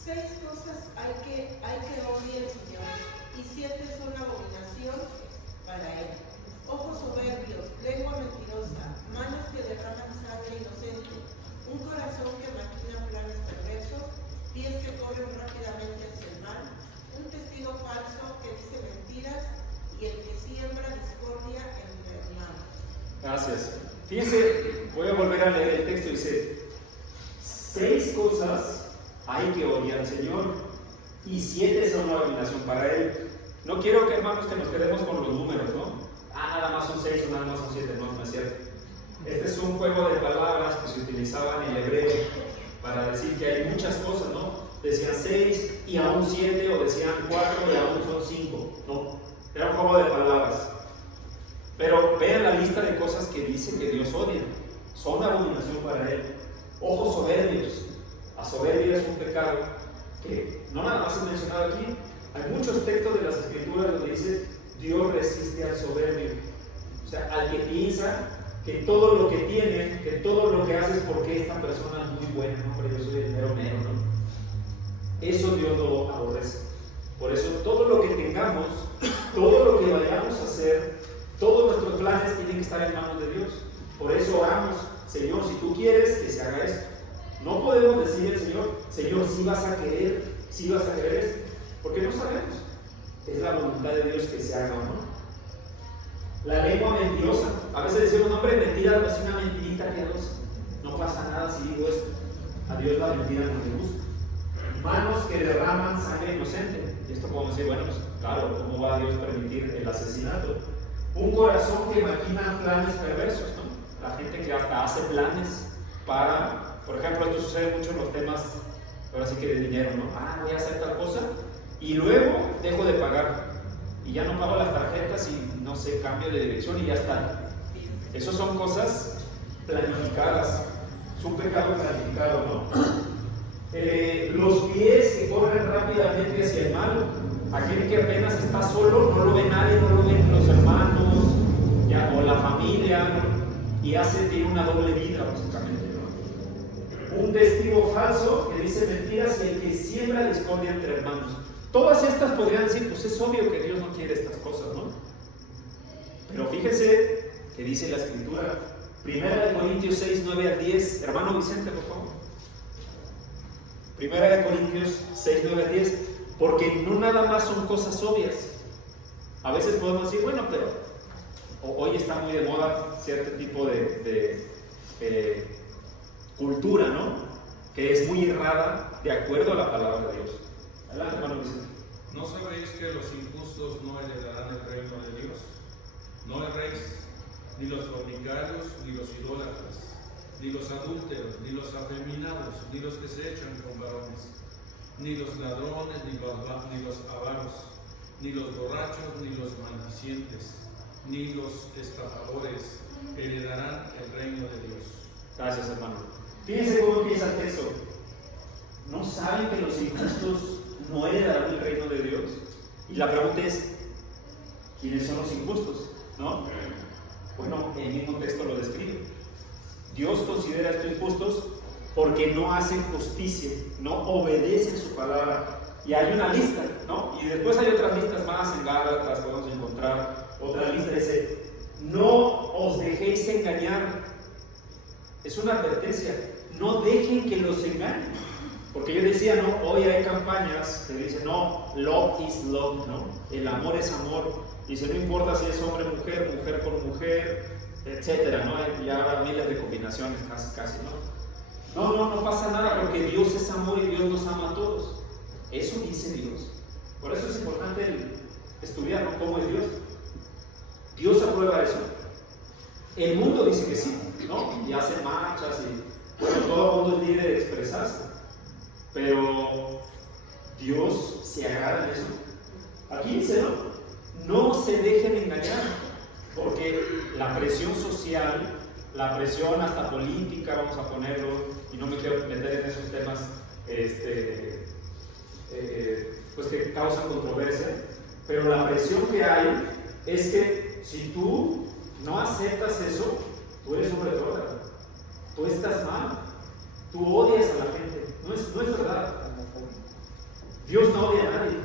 6 cosas hay que oír el Señor, y 7 son abominación para Él. Ojos soberbios, lengua mentirosa, manos que derraman sangre inocente, un corazón que maquina planes perversos, pies que corren rápidamente hacia el mal, un testigo falso que dice mentiras, y el que siembra discordia entre hermanos. Gracias. Fíjense, voy a volver a leer el texto. Dice, 6 cosas hay que odiar al Señor y 7 son una abominación para Él. No quiero que, hermanos, que nos quedemos con los números, ¿no? Nada más son 6 o nada más son 7, no es cierto. Este es un juego de palabras que se utilizaban en hebreo para decir que hay muchas cosas, ¿no? Decían 6 y aún 7, o decían 4 y aún son 5, ¿no? Era un juego de palabras. Pero vean la lista de cosas que dice que Dios odia. Son abominación para Él. Ojos soberbios. La soberbia es un pecado que no nada más es mencionado aquí. Hay muchos textos de las Escrituras donde dice Dios resiste al soberbio. O sea, al que piensa que todo lo que tiene, que todo lo que hace es porque esta persona es muy buena, ¿no? Pero yo soy el mero mero, ¿no? Eso Dios lo aborrece. Por eso todo lo que tengamos, todo lo que vayamos a hacer, todos nuestros planes tienen que estar en manos de Dios. Por eso oramos, Señor, si tú quieres que se haga esto. No podemos decirle al Señor, si vas a querer esto, porque no sabemos. Es la voluntad de Dios que se haga o no. La lengua mentirosa. A veces decimos, no, hombre, mentira, es una mentirita piadosa. No pasa nada si digo esto. A Dios la mentira no le gusta. Manos que derraman sangre inocente. Y esto podemos decir, bueno, pues claro, ¿cómo va a Dios permitir el asesinato? Un corazón que maquina planes perversos, ¿no? La gente que hasta hace planes para, por ejemplo, esto sucede mucho en los temas, ahora sí que de dinero, ¿no? Voy a hacer tal cosa y luego dejo de pagar y ya no pago las tarjetas y no sé, cambio de dirección y ya está. Esas son cosas planificadas, es un pecado planificado, ¿no? Los pies que corren rápidamente hacia el mal. Aquel que apenas está solo, no lo ve nadie, no lo ven los hermanos ya, o la familia, ¿no? Y tiene una doble vida, básicamente, ¿no? Un testigo falso que dice mentiras y el que siembra discordia entre hermanos. Todas estas podrían decir, pues es obvio que Dios no quiere estas cosas, ¿no? Pero fíjense que dice la Escritura, 1 Corintios 6, 9 al 10, hermano Vicente, por favor. 1 Corintios 6, 9 al 10, porque no nada más son cosas obvias. A veces podemos decir, bueno, pero hoy está muy de moda cierto tipo de cultura, ¿no? Que es muy errada de acuerdo a la palabra de Dios. Adelante, hermano Vicente. ¿No sabéis que los injustos no heredarán el reino de Dios? No erréis, ni los fornicarios, ni los idólatras, ni los adúlteros, ni los afeminados, ni los que se echan con varones, ni los ladrones, ni los avaros, ni los borrachos, ni los maldicientes, ni los estafadores heredarán el reino de Dios. Gracias, hermano. Fíjense cómo empieza el texto. ¿No saben que los injustos no heredarán el reino de Dios? Y la pregunta es, ¿quiénes son los injustos? ¿No? Bueno, el mismo texto lo describe. Dios considera estos injustos porque no hacen justicia, no obedecen su palabra. Y hay una lista, ¿no? Y después hay otras listas más, en Gálatas podemos encontrar otra lista. Dice, no os dejéis engañar. Es una advertencia, no dejen que los engañen. Porque yo decía, no, hoy hay campañas que dicen, no, love is love, ¿no? El amor es amor. Dice, no importa si es hombre, mujer, mujer por mujer, etcétera, ¿no? Hay ya miles de combinaciones, casi, ¿no? No pasa nada porque Dios es amor y Dios nos ama a todos. Eso dice Dios. Por eso es importante estudiar, ¿no? ¿Cómo es Dios? Dios aprueba eso. El mundo dice que sí, ¿no? Y hace marchas y bueno, todo el mundo es libre de expresarse. Pero Dios se agrada en eso. Aquí dice, ¿no? No se dejen engañar, porque la presión social, la presión hasta política, vamos a ponerlo, y no me quiero meter en esos temas pues que causan controversia, pero la presión que hay es que si tú no aceptas eso, tú eres un retrógrado, tú estás mal, tú odias a la gente. No es verdad. Dios no odia a nadie,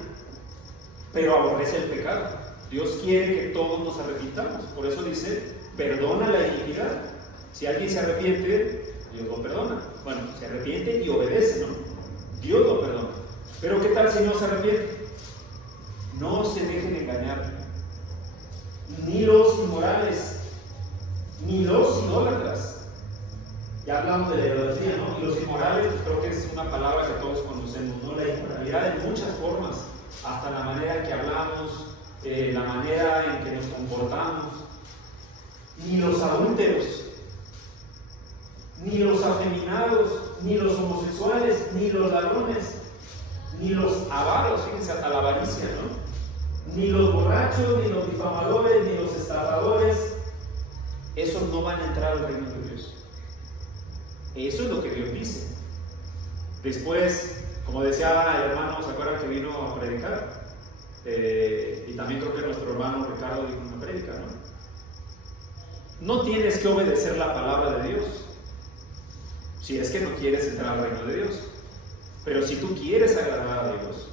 pero aborrece el pecado. Dios quiere que todos nos arrepintamos. Por eso dice, perdona la iniquidad. Si alguien se arrepiente, Dios lo perdona. Bueno, se arrepiente y obedece, ¿no? Dios lo perdona. Pero ¿qué tal si no se arrepiente? No se dejen engañar. Ni los inmorales, ni los idólatras. Ya hablamos de la idolatría, ¿no? Y los inmorales, pues creo que es una palabra que todos conocemos, ¿no? La inmoralidad en muchas formas, hasta la manera en que hablamos, la manera en que nos comportamos. Ni los adúlteros, ni los afeminados, ni los homosexuales, ni los ladrones, ni los avaros, fíjense, hasta la avaricia, ¿no? Ni los borrachos, ni los difamadores, ni los estafadores, esos no van a entrar al reino de Dios. Eso es lo que Dios dice. Después, como decía el hermano, ¿se acuerdan que vino a predicar? Y también creo que nuestro hermano Ricardo dijo una prédica, ¿no? No tienes que obedecer la palabra de Dios si es que no quieres entrar al reino de Dios. Pero si tú quieres agradar a Dios,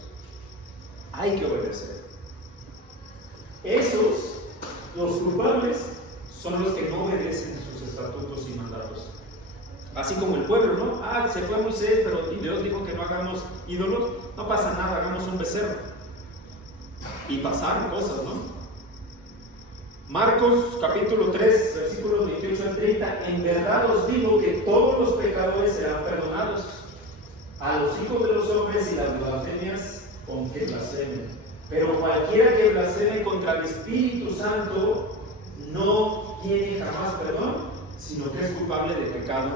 hay que obedecer. Esos, los culpables, son los que no obedecen sus estatutos y mandatos. Así como el pueblo, ¿no? Se fue Moisés, pero Dios dijo que no hagamos ídolos. No pasa nada, hagamos un becerro. Y pasaron cosas, ¿no? Marcos capítulo 3, versículos 28 al 30. En verdad os digo que todos los pecadores serán perdonados a los hijos de los hombres y las blasfemias con que blasfemen. Pero cualquiera que blasfeme contra el Espíritu Santo no tiene jamás perdón, sino que es culpable de pecado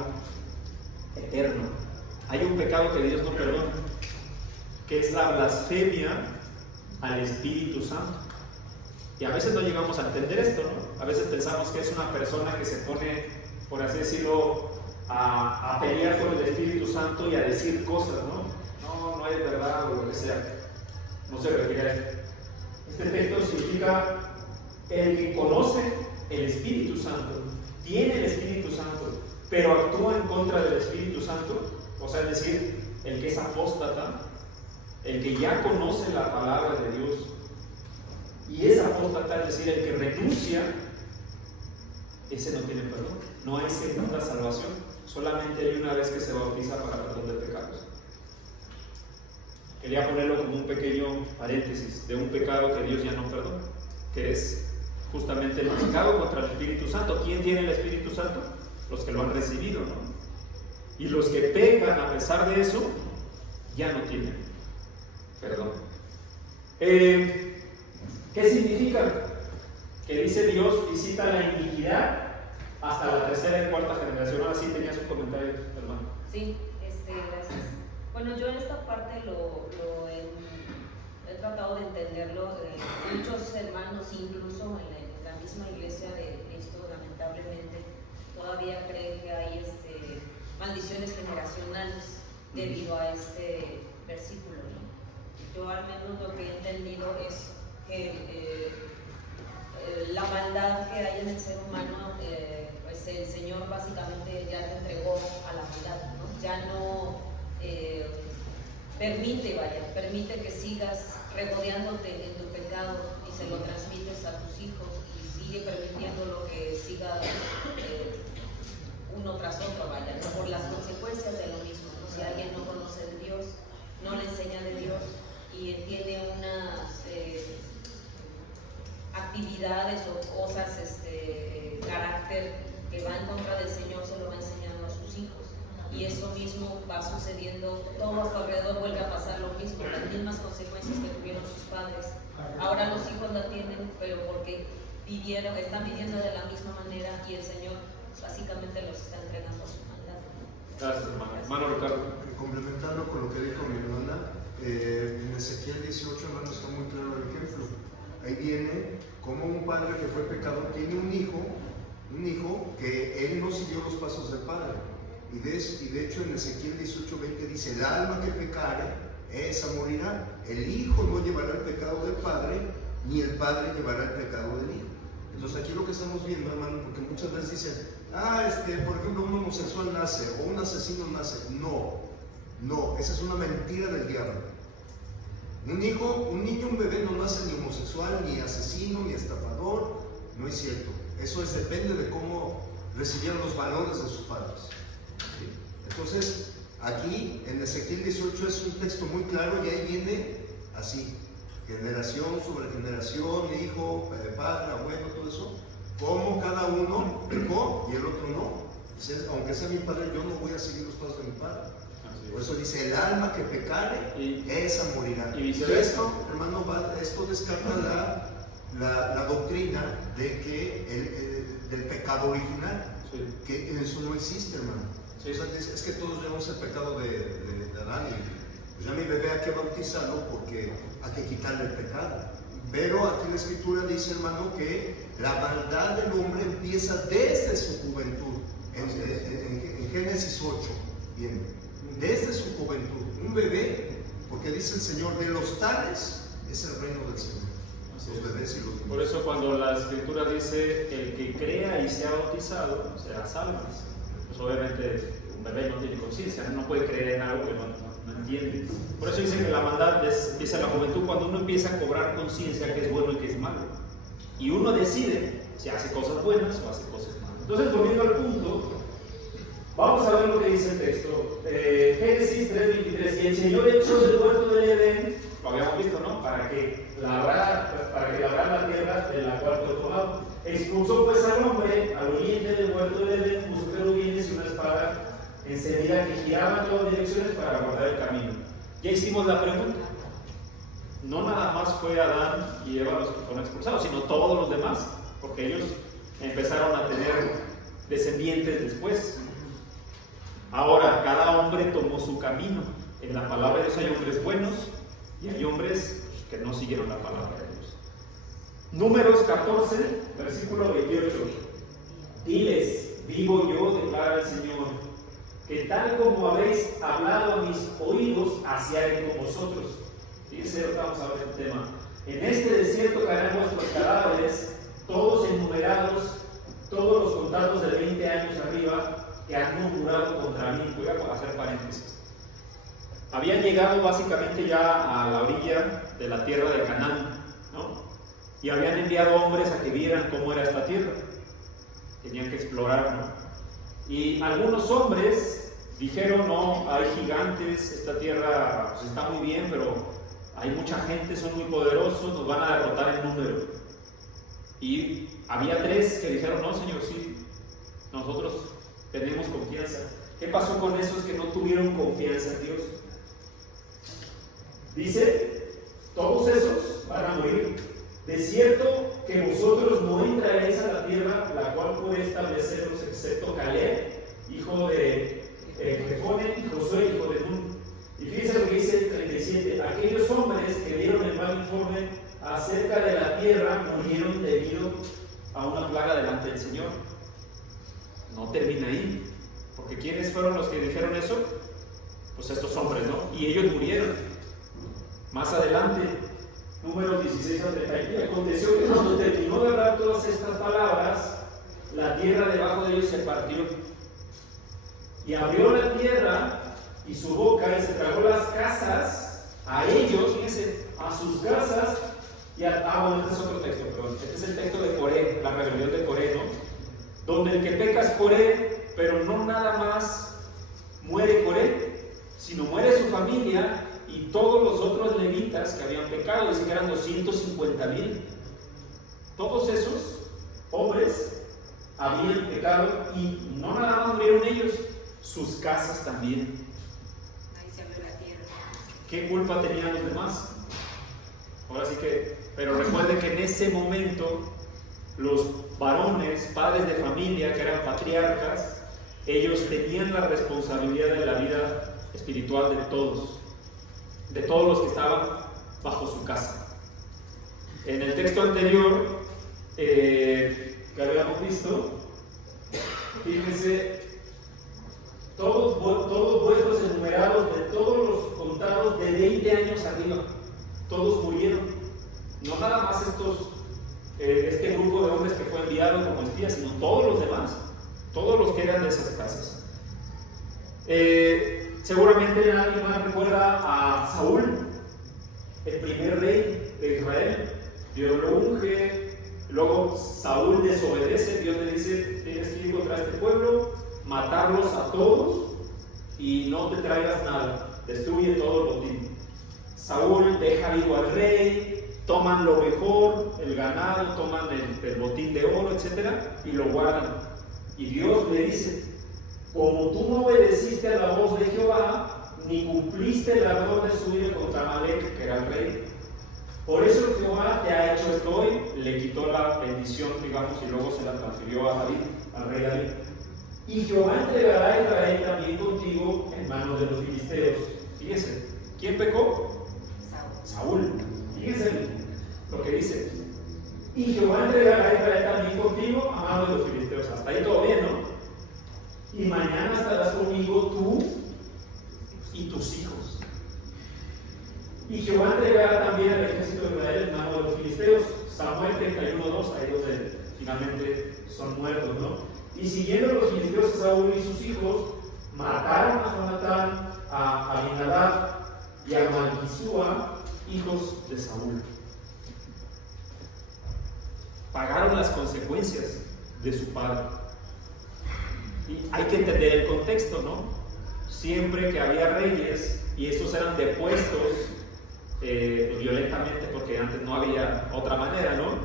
eterno. Hay un pecado que Dios no perdona, que es la blasfemia al Espíritu Santo. Y a veces no llegamos a entender esto, ¿no? A veces pensamos que es una persona que se pone, por así decirlo, a pelear con el Espíritu Santo y a decir cosas, ¿no? No es verdad o lo que sea. No se refiere a esto. Este texto significa el que conoce el Espíritu Santo, tiene el Espíritu Santo, pero actúa en contra del Espíritu Santo, o sea, es decir, el que es apóstata, el que ya conoce la palabra de Dios y es apóstata, es decir, el que renuncia, ese no tiene perdón, no hay segunda salvación, solamente hay una vez que se bautiza para perdón de pecados. Quería ponerlo como un pequeño paréntesis de un pecado que Dios ya no perdona, que es justamente el pecado contra el Espíritu Santo. ¿Quién tiene el Espíritu Santo? Los que lo han recibido, ¿no? Y los que pecan a pesar de eso, ya no tienen perdón. ¿Qué significa? Que dice Dios visita la iniquidad hasta la tercera y cuarta generación. Ahora sí tenías un comentario, hermano. Sí, gracias. Bueno, yo en esta parte lo he tratado de entenderlo. Muchos hermanos, incluso en la misma iglesia de Cristo, lamentablemente, todavía creen que hay maldiciones generacionales debido a este versículo, ¿no? Yo al menos lo que he entendido es que la maldad que hay en el ser humano, pues el Señor básicamente ya te entregó a la maldad, ¿no? Ya no permite que sigas regodeándote en tu pecado y se lo transmites a tus hijos y sigue permitiéndolo que siga uno tras otro, vaya, ¿no? Por las consecuencias de lo mismo, ¿no? Si alguien no conoce de Dios, no le enseña de Dios y tiene unas actividades o cosas, carácter que va en contra del Señor, se lo va enseñando a sus hijos. Y eso mismo va sucediendo, todo a su alrededor vuelve a pasar lo mismo, las mismas consecuencias que tuvieron sus padres. Ahora los hijos la tienen, pero porque están viviendo de la misma manera y el Señor básicamente los está entregando a su maldad. Gracias, hermano. Hermano Ricardo. Complementando con lo que dijo mi hermana, en Ezequiel 18, hermano, está muy claro el ejemplo. Ahí viene como un padre que fue pecador tiene un hijo que él no siguió los pasos del padre. Y de hecho en Ezequiel 18:20 dice: el alma que pecare, esa morirá. El hijo no llevará el pecado del padre, ni el padre llevará el pecado del hijo. Entonces aquí lo que estamos viendo, hermano, porque muchas veces dicen, por ejemplo, un homosexual nace o un asesino nace. No, esa es una mentira del diablo. Un niño, un bebé no nace ni homosexual, ni asesino, ni estafador. No es cierto. Eso depende de cómo recibieron los valores de sus padres. ¿Sí? Entonces, aquí en Ezequiel 18 es un texto muy claro y ahí viene así: generación sobre generación, hijo, padre, abuelo, todo eso. Como cada uno pecó y el otro no. Dice, aunque sea mi padre, yo no voy a seguir los pasos de mi padre. Por eso dice: el alma que pecare, esa morirá. Y esto, hermano, esto descarta la doctrina de que del pecado original, sí, que eso no existe, hermano. Sí. O sea, es que todos llevamos el pecado de Adán y pues ya mi bebé hay que bautizarlo porque hay que quitarle el pecado. Pero aquí la Escritura dice, hermano, que la maldad del hombre empieza desde su juventud. En Génesis 8, bien, desde su juventud. Un bebé, porque dice el Señor, de los tales es el reino del Señor. Los bebés y los niños. Por eso cuando la Escritura dice el que crea y sea bautizado será salvo, pues obviamente un bebé no tiene conciencia, no puede creer en algo que no entiende. Por eso dice que la maldad empieza en la juventud, cuando uno empieza a cobrar conciencia que es bueno y que es malo, y uno decide si hace cosas buenas o hace cosas malas. Entonces, volviendo al punto, vamos a ver lo que dice el texto. Génesis 3:23: y el Señor echó del huerto del Edén, lo habíamos visto, ¿no? Para que labrara la tierra de la cual fue tomado. Expulsó pues al hombre al oriente del huerto del Edén, puso querubines y una espada encendida que giraba en todas direcciones para guardar el camino. Ya hicimos la pregunta. No nada más fue Adán y Eva los que fueron expulsados, sino todos los demás, porque ellos empezaron a tener descendientes después. Ahora, cada hombre tomó su camino. En la palabra de Dios hay hombres buenos y hay hombres que no siguieron la palabra de Dios. Números 14, versículo 28. Diles: vivo yo, declara el Señor, que tal como habéis hablado a mis oídos, así haré con vosotros. Fíjense, ahora vamos a ver este tema. En este desierto caerán vuestros cadáveres, todos enumerados, todos los contados de 20 años arriba, que han murmurado contra mí. Voy a hacer paréntesis. Habían llegado básicamente ya a la orilla de la tierra de Canaán, ¿no? Y habían enviado hombres a que vieran cómo era esta tierra. Tenían que explorar, ¿no? Y algunos hombres dijeron: no, hay gigantes, esta tierra pues, está muy bien, pero hay mucha gente, son muy poderosos, nos van a derrotar en número. Y había 3 que dijeron: no, Señor, sí, nosotros tenemos confianza. ¿Qué pasó con esos que no tuvieron confianza en Dios? Dice: todos esos van a morir. De cierto que vosotros no entraréis a la tierra, la cual puede estableceros, excepto Caleb, hijo de Jefone, y Josué, hijo de Nun. Y fíjense lo que dice el 37: aquellos hombres que dieron el mal informe acerca de la tierra murieron debido a una plaga delante del Señor. No termina ahí, porque ¿quiénes fueron los que dijeron eso? Pues estos hombres, ¿no? Y ellos murieron. Más adelante, Números 16 al 30. Y aconteció que cuando terminó de hablar todas estas palabras, la tierra debajo de ellos se partió. Y abrió la tierra y su boca y se tragó las casas a ellos, fíjense, a sus casas. Y bueno, este es otro texto, perdón. Este es el texto de Coré, la rebelión de Coré, ¿no? Donde el que peca es Coré, pero no nada más muere Coré, sino muere su familia y todos los otros levitas que habían pecado. Dice que eran 250,000. Todos esos hombres habían pecado y no nada más murieron ellos, sus casas también. Ahí se abrió la tierra. ¿Qué culpa tenían los demás? Ahora sí que, pero recuerden que en ese momento los varones, padres de familia, que eran patriarcas, ellos tenían la responsabilidad de la vida espiritual de todos los que estaban bajo su casa. En el texto anterior que habíamos visto, fíjense, todos vuestros enumerados, de todos los contados de 20 años arriba, todos murieron. No nada más este grupo de hombres que fue enviado como espías, sino todos los demás, todos los que eran de esas casas. Seguramente alguien más recuerda a Saúl, el primer rey de Israel. Dios lo unge, luego Saúl desobedece, Dios le dice: tienes que ir contra este pueblo, matarlos a todos y no te traigas nada, destruye todo el botín. Saúl deja vivo al rey, toman lo mejor, el ganado, toman el botín de oro, etc., y lo guardan. Y Dios le dice: como tú no obedeciste a la voz de Jehová, ni cumpliste la orden de subir contra Amalek, que era el rey, por eso Jehová te ha hecho esto hoy. Le quitó la bendición, digamos, y luego se la transfirió a David, al rey David. Y Jehová entregará a Israel también contigo en manos de los filisteos. Fíjense, ¿quién pecó? Saúl. Fíjense lo que dice: y Jehová entregará a Israel también contigo a manos de los filisteos. Hasta ahí todo bien, ¿no? Y mañana estarás conmigo tú y tus hijos. Y Jehová entregará también al ejército de Israel en manos de los filisteos. Samuel 31:2, ahí donde finalmente son muertos, ¿no? Y siguiendo los filisteos a Saúl y sus hijos, mataron a Jonatán, a Abinadab y a Malquisúa, hijos de Saúl. Pagaron las consecuencias de su padre. Y hay que entender el contexto, ¿no? Siempre que había reyes y estos eran depuestos violentamente, porque antes no había otra manera, ¿no?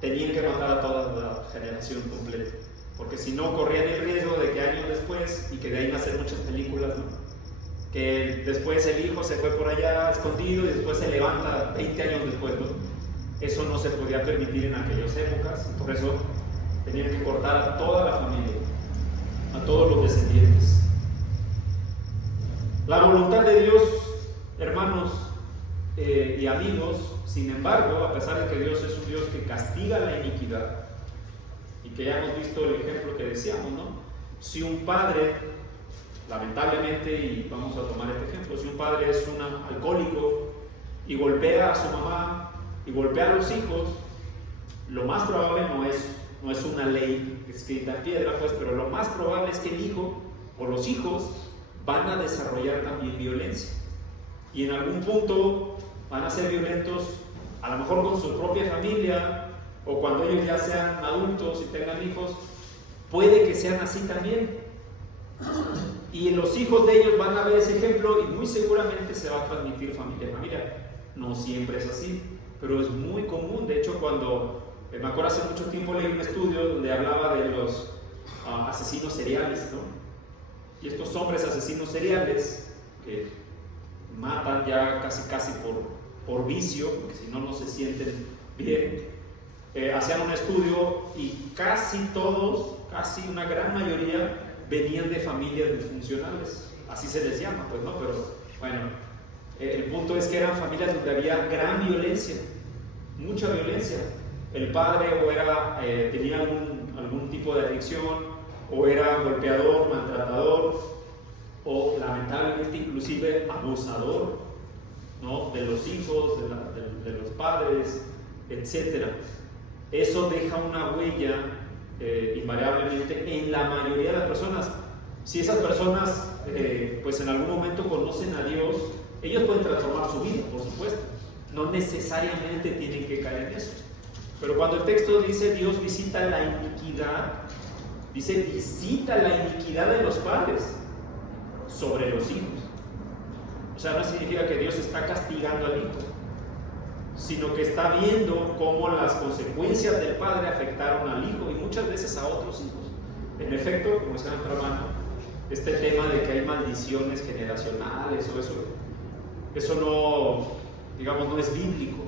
Tenían que matar a toda la generación completa, porque si no corrían el riesgo de que años después, y que de ahí nacen muchas películas, ¿no? Que después el hijo se fue por allá escondido y después se levanta 20 años después, ¿no? Eso no se podía permitir en aquellas épocas, y por eso tenían que cortar a toda la familia, a todos los descendientes. La voluntad de Dios, hermanos y amigos, sin embargo, a pesar de que Dios es un Dios que castiga la iniquidad, y que ya hemos visto el ejemplo que decíamos, ¿no? Si un padre lamentablemente, y vamos a tomar este ejemplo, si un padre es un alcohólico y golpea a su mamá y golpea a los hijos, lo más probable no es una ley escrita en piedra, pues, pero lo más probable es que el hijo o los hijos van a desarrollar también violencia. Y en algún punto van a ser violentos, a lo mejor con su propia familia, o cuando ellos ya sean adultos y tengan hijos, puede que sean así también. Y los hijos de ellos van a ver ese ejemplo y muy seguramente se va a transmitir familia a familia. No siempre es así, pero es muy común. De hecho, cuando me acuerdo hace mucho tiempo leí un estudio donde hablaba de los asesinos seriales, ¿no? Y estos hombres asesinos seriales que matan ya casi por vicio, porque si no, no se sienten bien, hacían un estudio y casi todos, casi una gran mayoría, venían de familias disfuncionales, así se les llama, pues no, pero bueno, el punto es que eran familias donde había gran violencia, mucha violencia. El padre o tenía algún tipo de adicción, o era golpeador, maltratador, o lamentablemente inclusive abusador, ¿no? De los hijos, de los padres, etc. Eso deja una huella invariablemente en la mayoría de las personas. Si esas personas pues en algún momento conocen a Dios, ellos pueden transformar su vida, por supuesto, no necesariamente tienen que caer en eso. Pero cuando el texto dice Dios visita la iniquidad, dice visita la iniquidad de los padres sobre los hijos. O sea, no significa que Dios está castigando al hijo, sino que está viendo cómo las consecuencias del padre afectaron al hijo y muchas veces a otros hijos. En efecto, como decía nuestra hermana, este tema de que hay maldiciones generacionales o eso no, digamos, no es bíblico.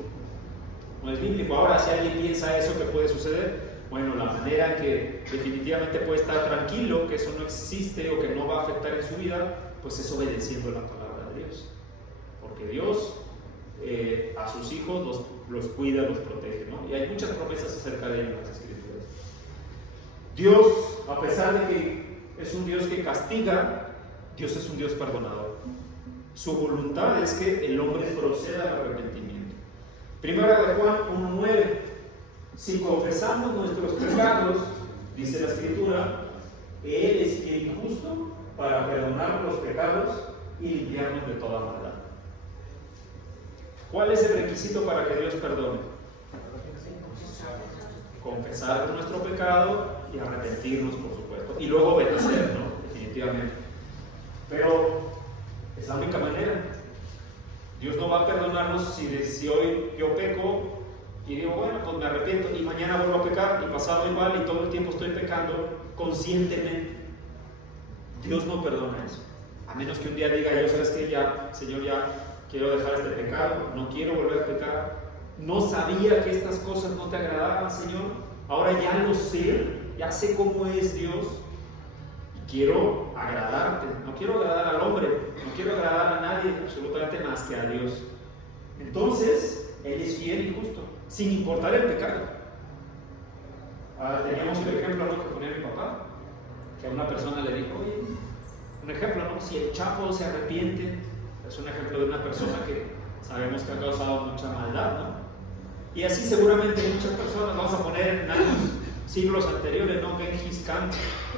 No es bíblico. Ahora, si alguien piensa eso que puede suceder, bueno, la manera en que definitivamente puede estar tranquilo que eso no existe o que no va a afectar en su vida, pues es obedeciendo la palabra de Dios. Porque Dios a sus hijos los cuida, los protege, ¿no? Y hay muchas promesas acerca de ello en las Escrituras. Dios, a pesar de que es un Dios que castiga, Dios es un Dios perdonador. Su voluntad es que el hombre proceda al arrepentimiento. Primera de Juan 1:9: si confesamos nuestros pecados, dice la Escritura, Él es fiel y justo para perdonar los pecados y limpiarnos de toda maldad. ¿Cuál es el requisito para que Dios perdone? Confesar nuestro pecado y arrepentirnos, por supuesto, y luego obedecer, ¿no? Definitivamente. Pero es la única manera. Dios no va a perdonarnos si hoy yo peco y digo, bueno, pues me arrepiento, y mañana vuelvo a pecar, y pasado igual, y todo el tiempo estoy pecando conscientemente. Dios no perdona eso. A menos que un día diga yo, ¿sabes qué? Ya, Señor, ya quiero dejar este pecado, no quiero volver a pecar. No sabía que estas cosas no te agradaban, Señor. Ahora ya lo sé, ya sé cómo es Dios. Y quiero agradarte. No quiero agradar al hombre, no quiero agradar a nadie, absolutamente más que a Dios. Entonces, Él es fiel y justo, sin importar el pecado. Teníamos un ejemplo, ¿no?, que ponía mi papá, que a una persona le dijo, oye, un ejemplo, ¿no? Si el Chapo se arrepiente, es un ejemplo de una persona que sabemos que ha causado mucha maldad, ¿no? Y así seguramente muchas personas, vamos a poner en años, siglos anteriores, ¿no? Genghis Khan,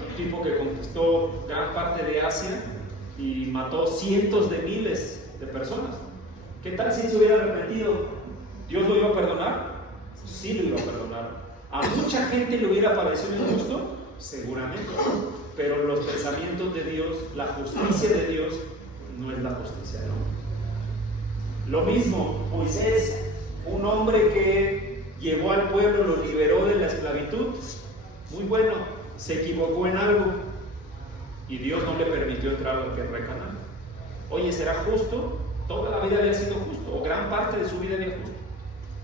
un tipo que conquistó gran parte de Asia y mató cientos de miles de personas. ¿Qué tal si se hubiera arrepentido? ¿Dios lo iba a perdonar? Sí lo iba a perdonar. ¿A mucha gente le hubiera parecido injusto? Seguramente. Pero los pensamientos de Dios, la justicia de Dios, no es la justicia del hombre. Lo mismo, Moisés, un hombre que llevó al pueblo, lo liberó de la esclavitud, muy bueno, se equivocó en algo y Dios no le permitió entrar a la tierra de Canaán. Oye, ¿será justo? Toda la vida había sido justo, o gran parte de su vida había justo.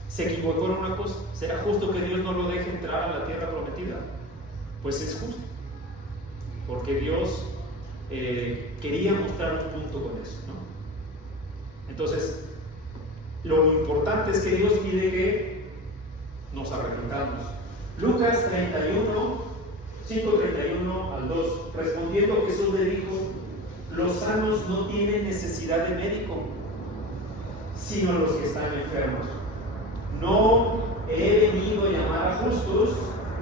Se equivocó en una cosa. ¿Será justo que Dios no lo deje entrar a la tierra prometida? Pues es justo, porque Dios quería mostrar un punto con eso, ¿no? Entonces, lo importante es que Dios pide que nos arrepentamos. Lucas 31, 5:31 al 2. Respondiendo Jesús le dijo, los sanos no tienen necesidad de médico, sino los que están enfermos. No he venido a llamar a justos,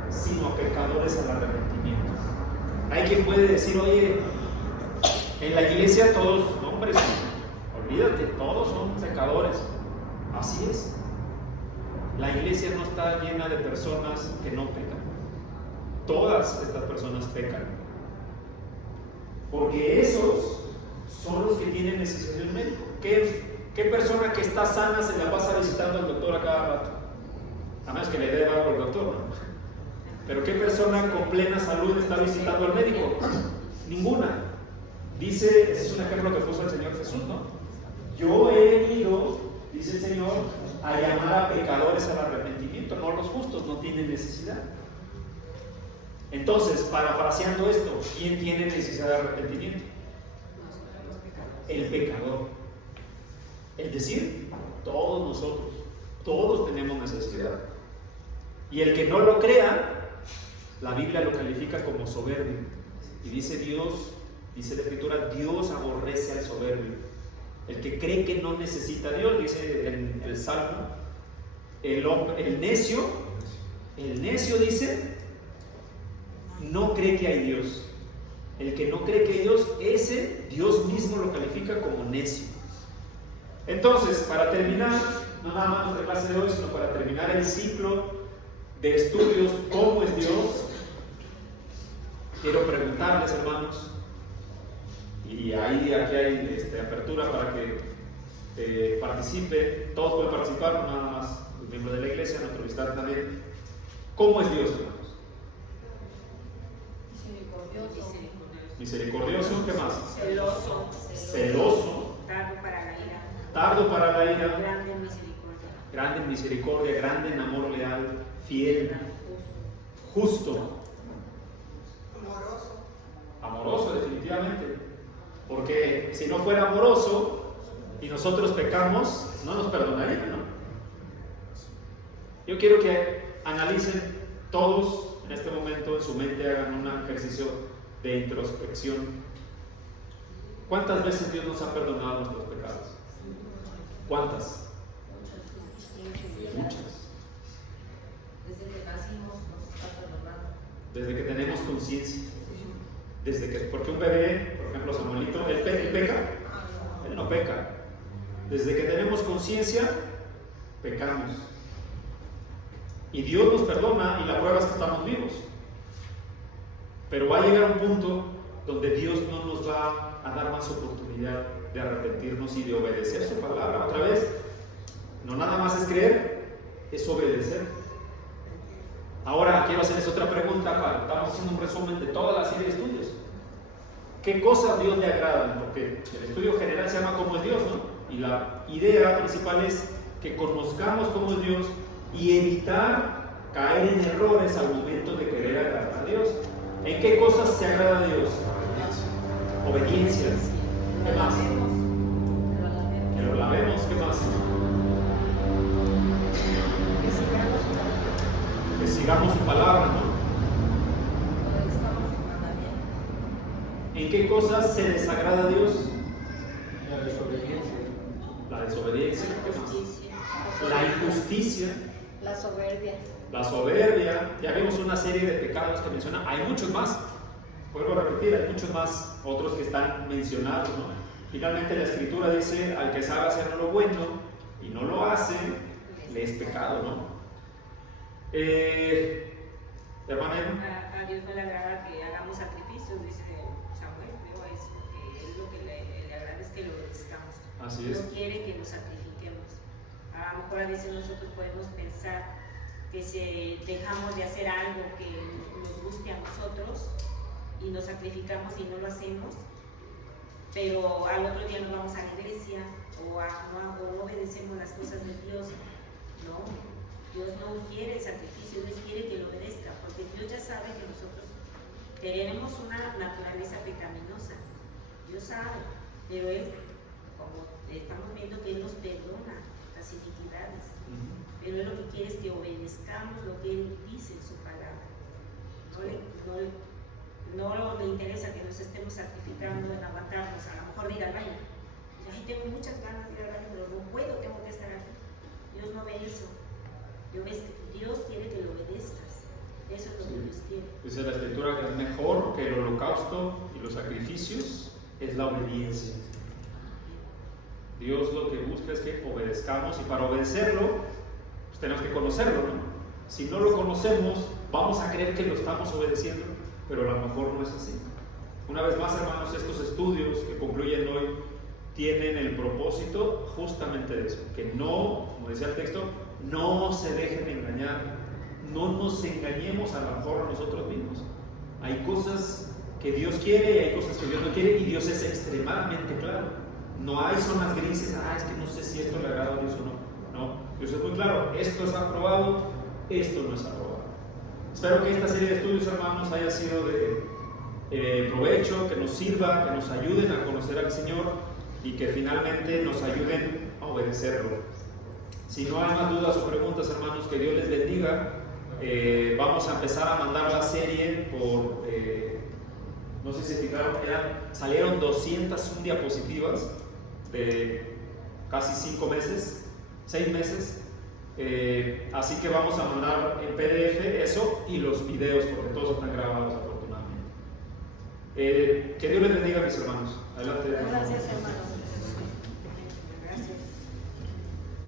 sino a pecadores al arrepentimiento. Hay quien puede decir, oye, en la iglesia todos, hombres, olvídate, todos son pecadores. Así es. La iglesia no está llena de personas que no pecan. Todas estas personas pecan. Porque esos son los que tienen necesidad de un médico. ¿Qué persona que está sana se la pasa visitando al doctor a cada rato? A menos que le dé algo al doctor, ¿no? Pero ¿qué persona con plena salud está visitando al médico? Ninguna. Dice, ese es un ejemplo que puso el Señor Jesús, ¿no? Yo he venido, dice el Señor, a llamar a pecadores al arrepentimiento, no los justos, no tienen necesidad. Entonces, parafraseando esto, ¿quién tiene necesidad de arrepentimiento? El pecador. Es decir, todos nosotros, todos tenemos necesidad. Y el que no lo crea, la Biblia lo califica como soberbio. Y dice Dios, dice la Escritura, Dios aborrece al soberbio. El que cree que no necesita a Dios, dice en el Salmo, el necio dice, no cree que hay Dios. El que no cree que hay Dios, ese Dios mismo lo califica como necio. Entonces, para terminar, no nada más nuestra clase de hoy, sino para terminar el ciclo de estudios, ¿cómo es Dios? Quiero preguntarles, hermanos, y aquí hay apertura para que participe, todos pueden participar, no nada más los miembros de la iglesia, nuestro visitante también. ¿Cómo es Dios, hermanos? Misericordioso, ¿qué más? Celoso. Tardo para la ira. Grande en misericordia, grande en amor leal, fiel, justo. Amoroso, definitivamente. Porque si no fuera amoroso y nosotros pecamos, no nos perdonaría, ¿no? Yo quiero que analicen todos en este momento en su mente, hagan un ejercicio de introspección. ¿Cuántas veces Dios nos ha perdonado nuestros pecados? ¿Cuántas? Muchas. Desde que nacimos nos está perdonando. Desde que tenemos conciencia. Porque un bebé, por ejemplo Samuelito, ¿él peca? Él no peca. Desde que tenemos conciencia, pecamos. Y Dios nos perdona y la prueba es que estamos vivos. Pero va a llegar un punto donde Dios no nos va a dar más oportunidad de arrepentirnos y de obedecer su palabra. Otra vez, no nada más es creer, es obedecer. Ahora quiero hacerles otra pregunta. Estamos haciendo un resumen de toda la serie de estudios. ¿Qué cosas a Dios le agradan? Porque el estudio general se llama ¿Cómo es Dios?, ¿no? Y la idea principal es que conozcamos cómo es Dios y evitar caer en errores al momento de querer agradar a Dios. ¿En qué cosas se agrada a Dios? Obediencia. ¿Qué más? Que lo lavemos. ¿Qué más? Que sigamos su palabra, ¿no? ¿En qué cosas se desagrada a Dios? La desobediencia. La desobediencia. ¿Qué más? La injusticia. La soberbia. La soberbia. Ya vimos una serie de pecados que menciona. Hay muchos más. Vuelvo a repetir, hay muchos más, otros que están mencionados, ¿no? Finalmente la Escritura dice, al que sabe hacer lo bueno y no lo hace, le es pecado, ¿no? Hermana, A Dios no le agrada que hagamos sacrificios, dice Samuel, pero es lo que le agrada es que lo obedezcamos. Así es. No quiere que nos sacrifiquemos. A lo mejor a veces nosotros podemos pensar que si dejamos de hacer algo que nos guste a nosotros y nos sacrificamos y no lo hacemos, pero al otro día nos vamos a la iglesia o no obedecemos las cosas de Dios. No, Dios no quiere el sacrificio, Dios quiere que lo obedezca, porque Dios ya sabe que nosotros tenemos una naturaleza pecaminosa. Dios sabe, pero Él, como estamos viendo que Él nos perdona las iniquidades, pero Él lo que quiere es que obedezcamos lo que Él dice en su palabra. No le interesa que nos estemos estemos sacrificando en aguantarnos. A lo mejor digan, vaya, ay, tengo muchas ganas de ir al baño, pero no puedo, tengo que estar aquí. Dios no ve eso. Dios quiere que lo obedezcas. Eso es lo que Dios quiere. Dice la Escritura que es mejor que el holocausto y los sacrificios es la obediencia. Dios lo que busca es que obedezcamos, y para obedecerlo pues tenemos que conocerlo, ¿no? Si no lo conocemos, vamos a creer que lo estamos obedeciendo, pero a lo mejor no es así. Una vez más, hermanos, estos estudios que concluyen hoy tienen el propósito justamente de eso, que no, como decía el texto, no se dejen engañar, no nos engañemos a lo mejor a nosotros mismos. Hay cosas que Dios quiere y hay cosas que Dios no quiere, y Dios es extremadamente claro. No hay zonas grises, es que no sé si esto le agrada a Dios o no. No, Dios es muy claro, esto es aprobado, esto no es aprobado. Espero que esta serie de estudios, hermanos, haya sido de provecho, que nos sirva, que nos ayuden a conocer al Señor y que finalmente nos ayuden a obedecerlo. Si no hay más dudas o preguntas, hermanos, que Dios les bendiga. Vamos a empezar a mandar la serie por, no sé si se fijaron, salieron 201 diapositivas de casi 5 meses, 6 meses. Así que vamos a mandar en PDF eso y los videos, porque todos están grabados afortunadamente. Que Dios les bendiga, mis hermanos. Adelante. Gracias, hermanos.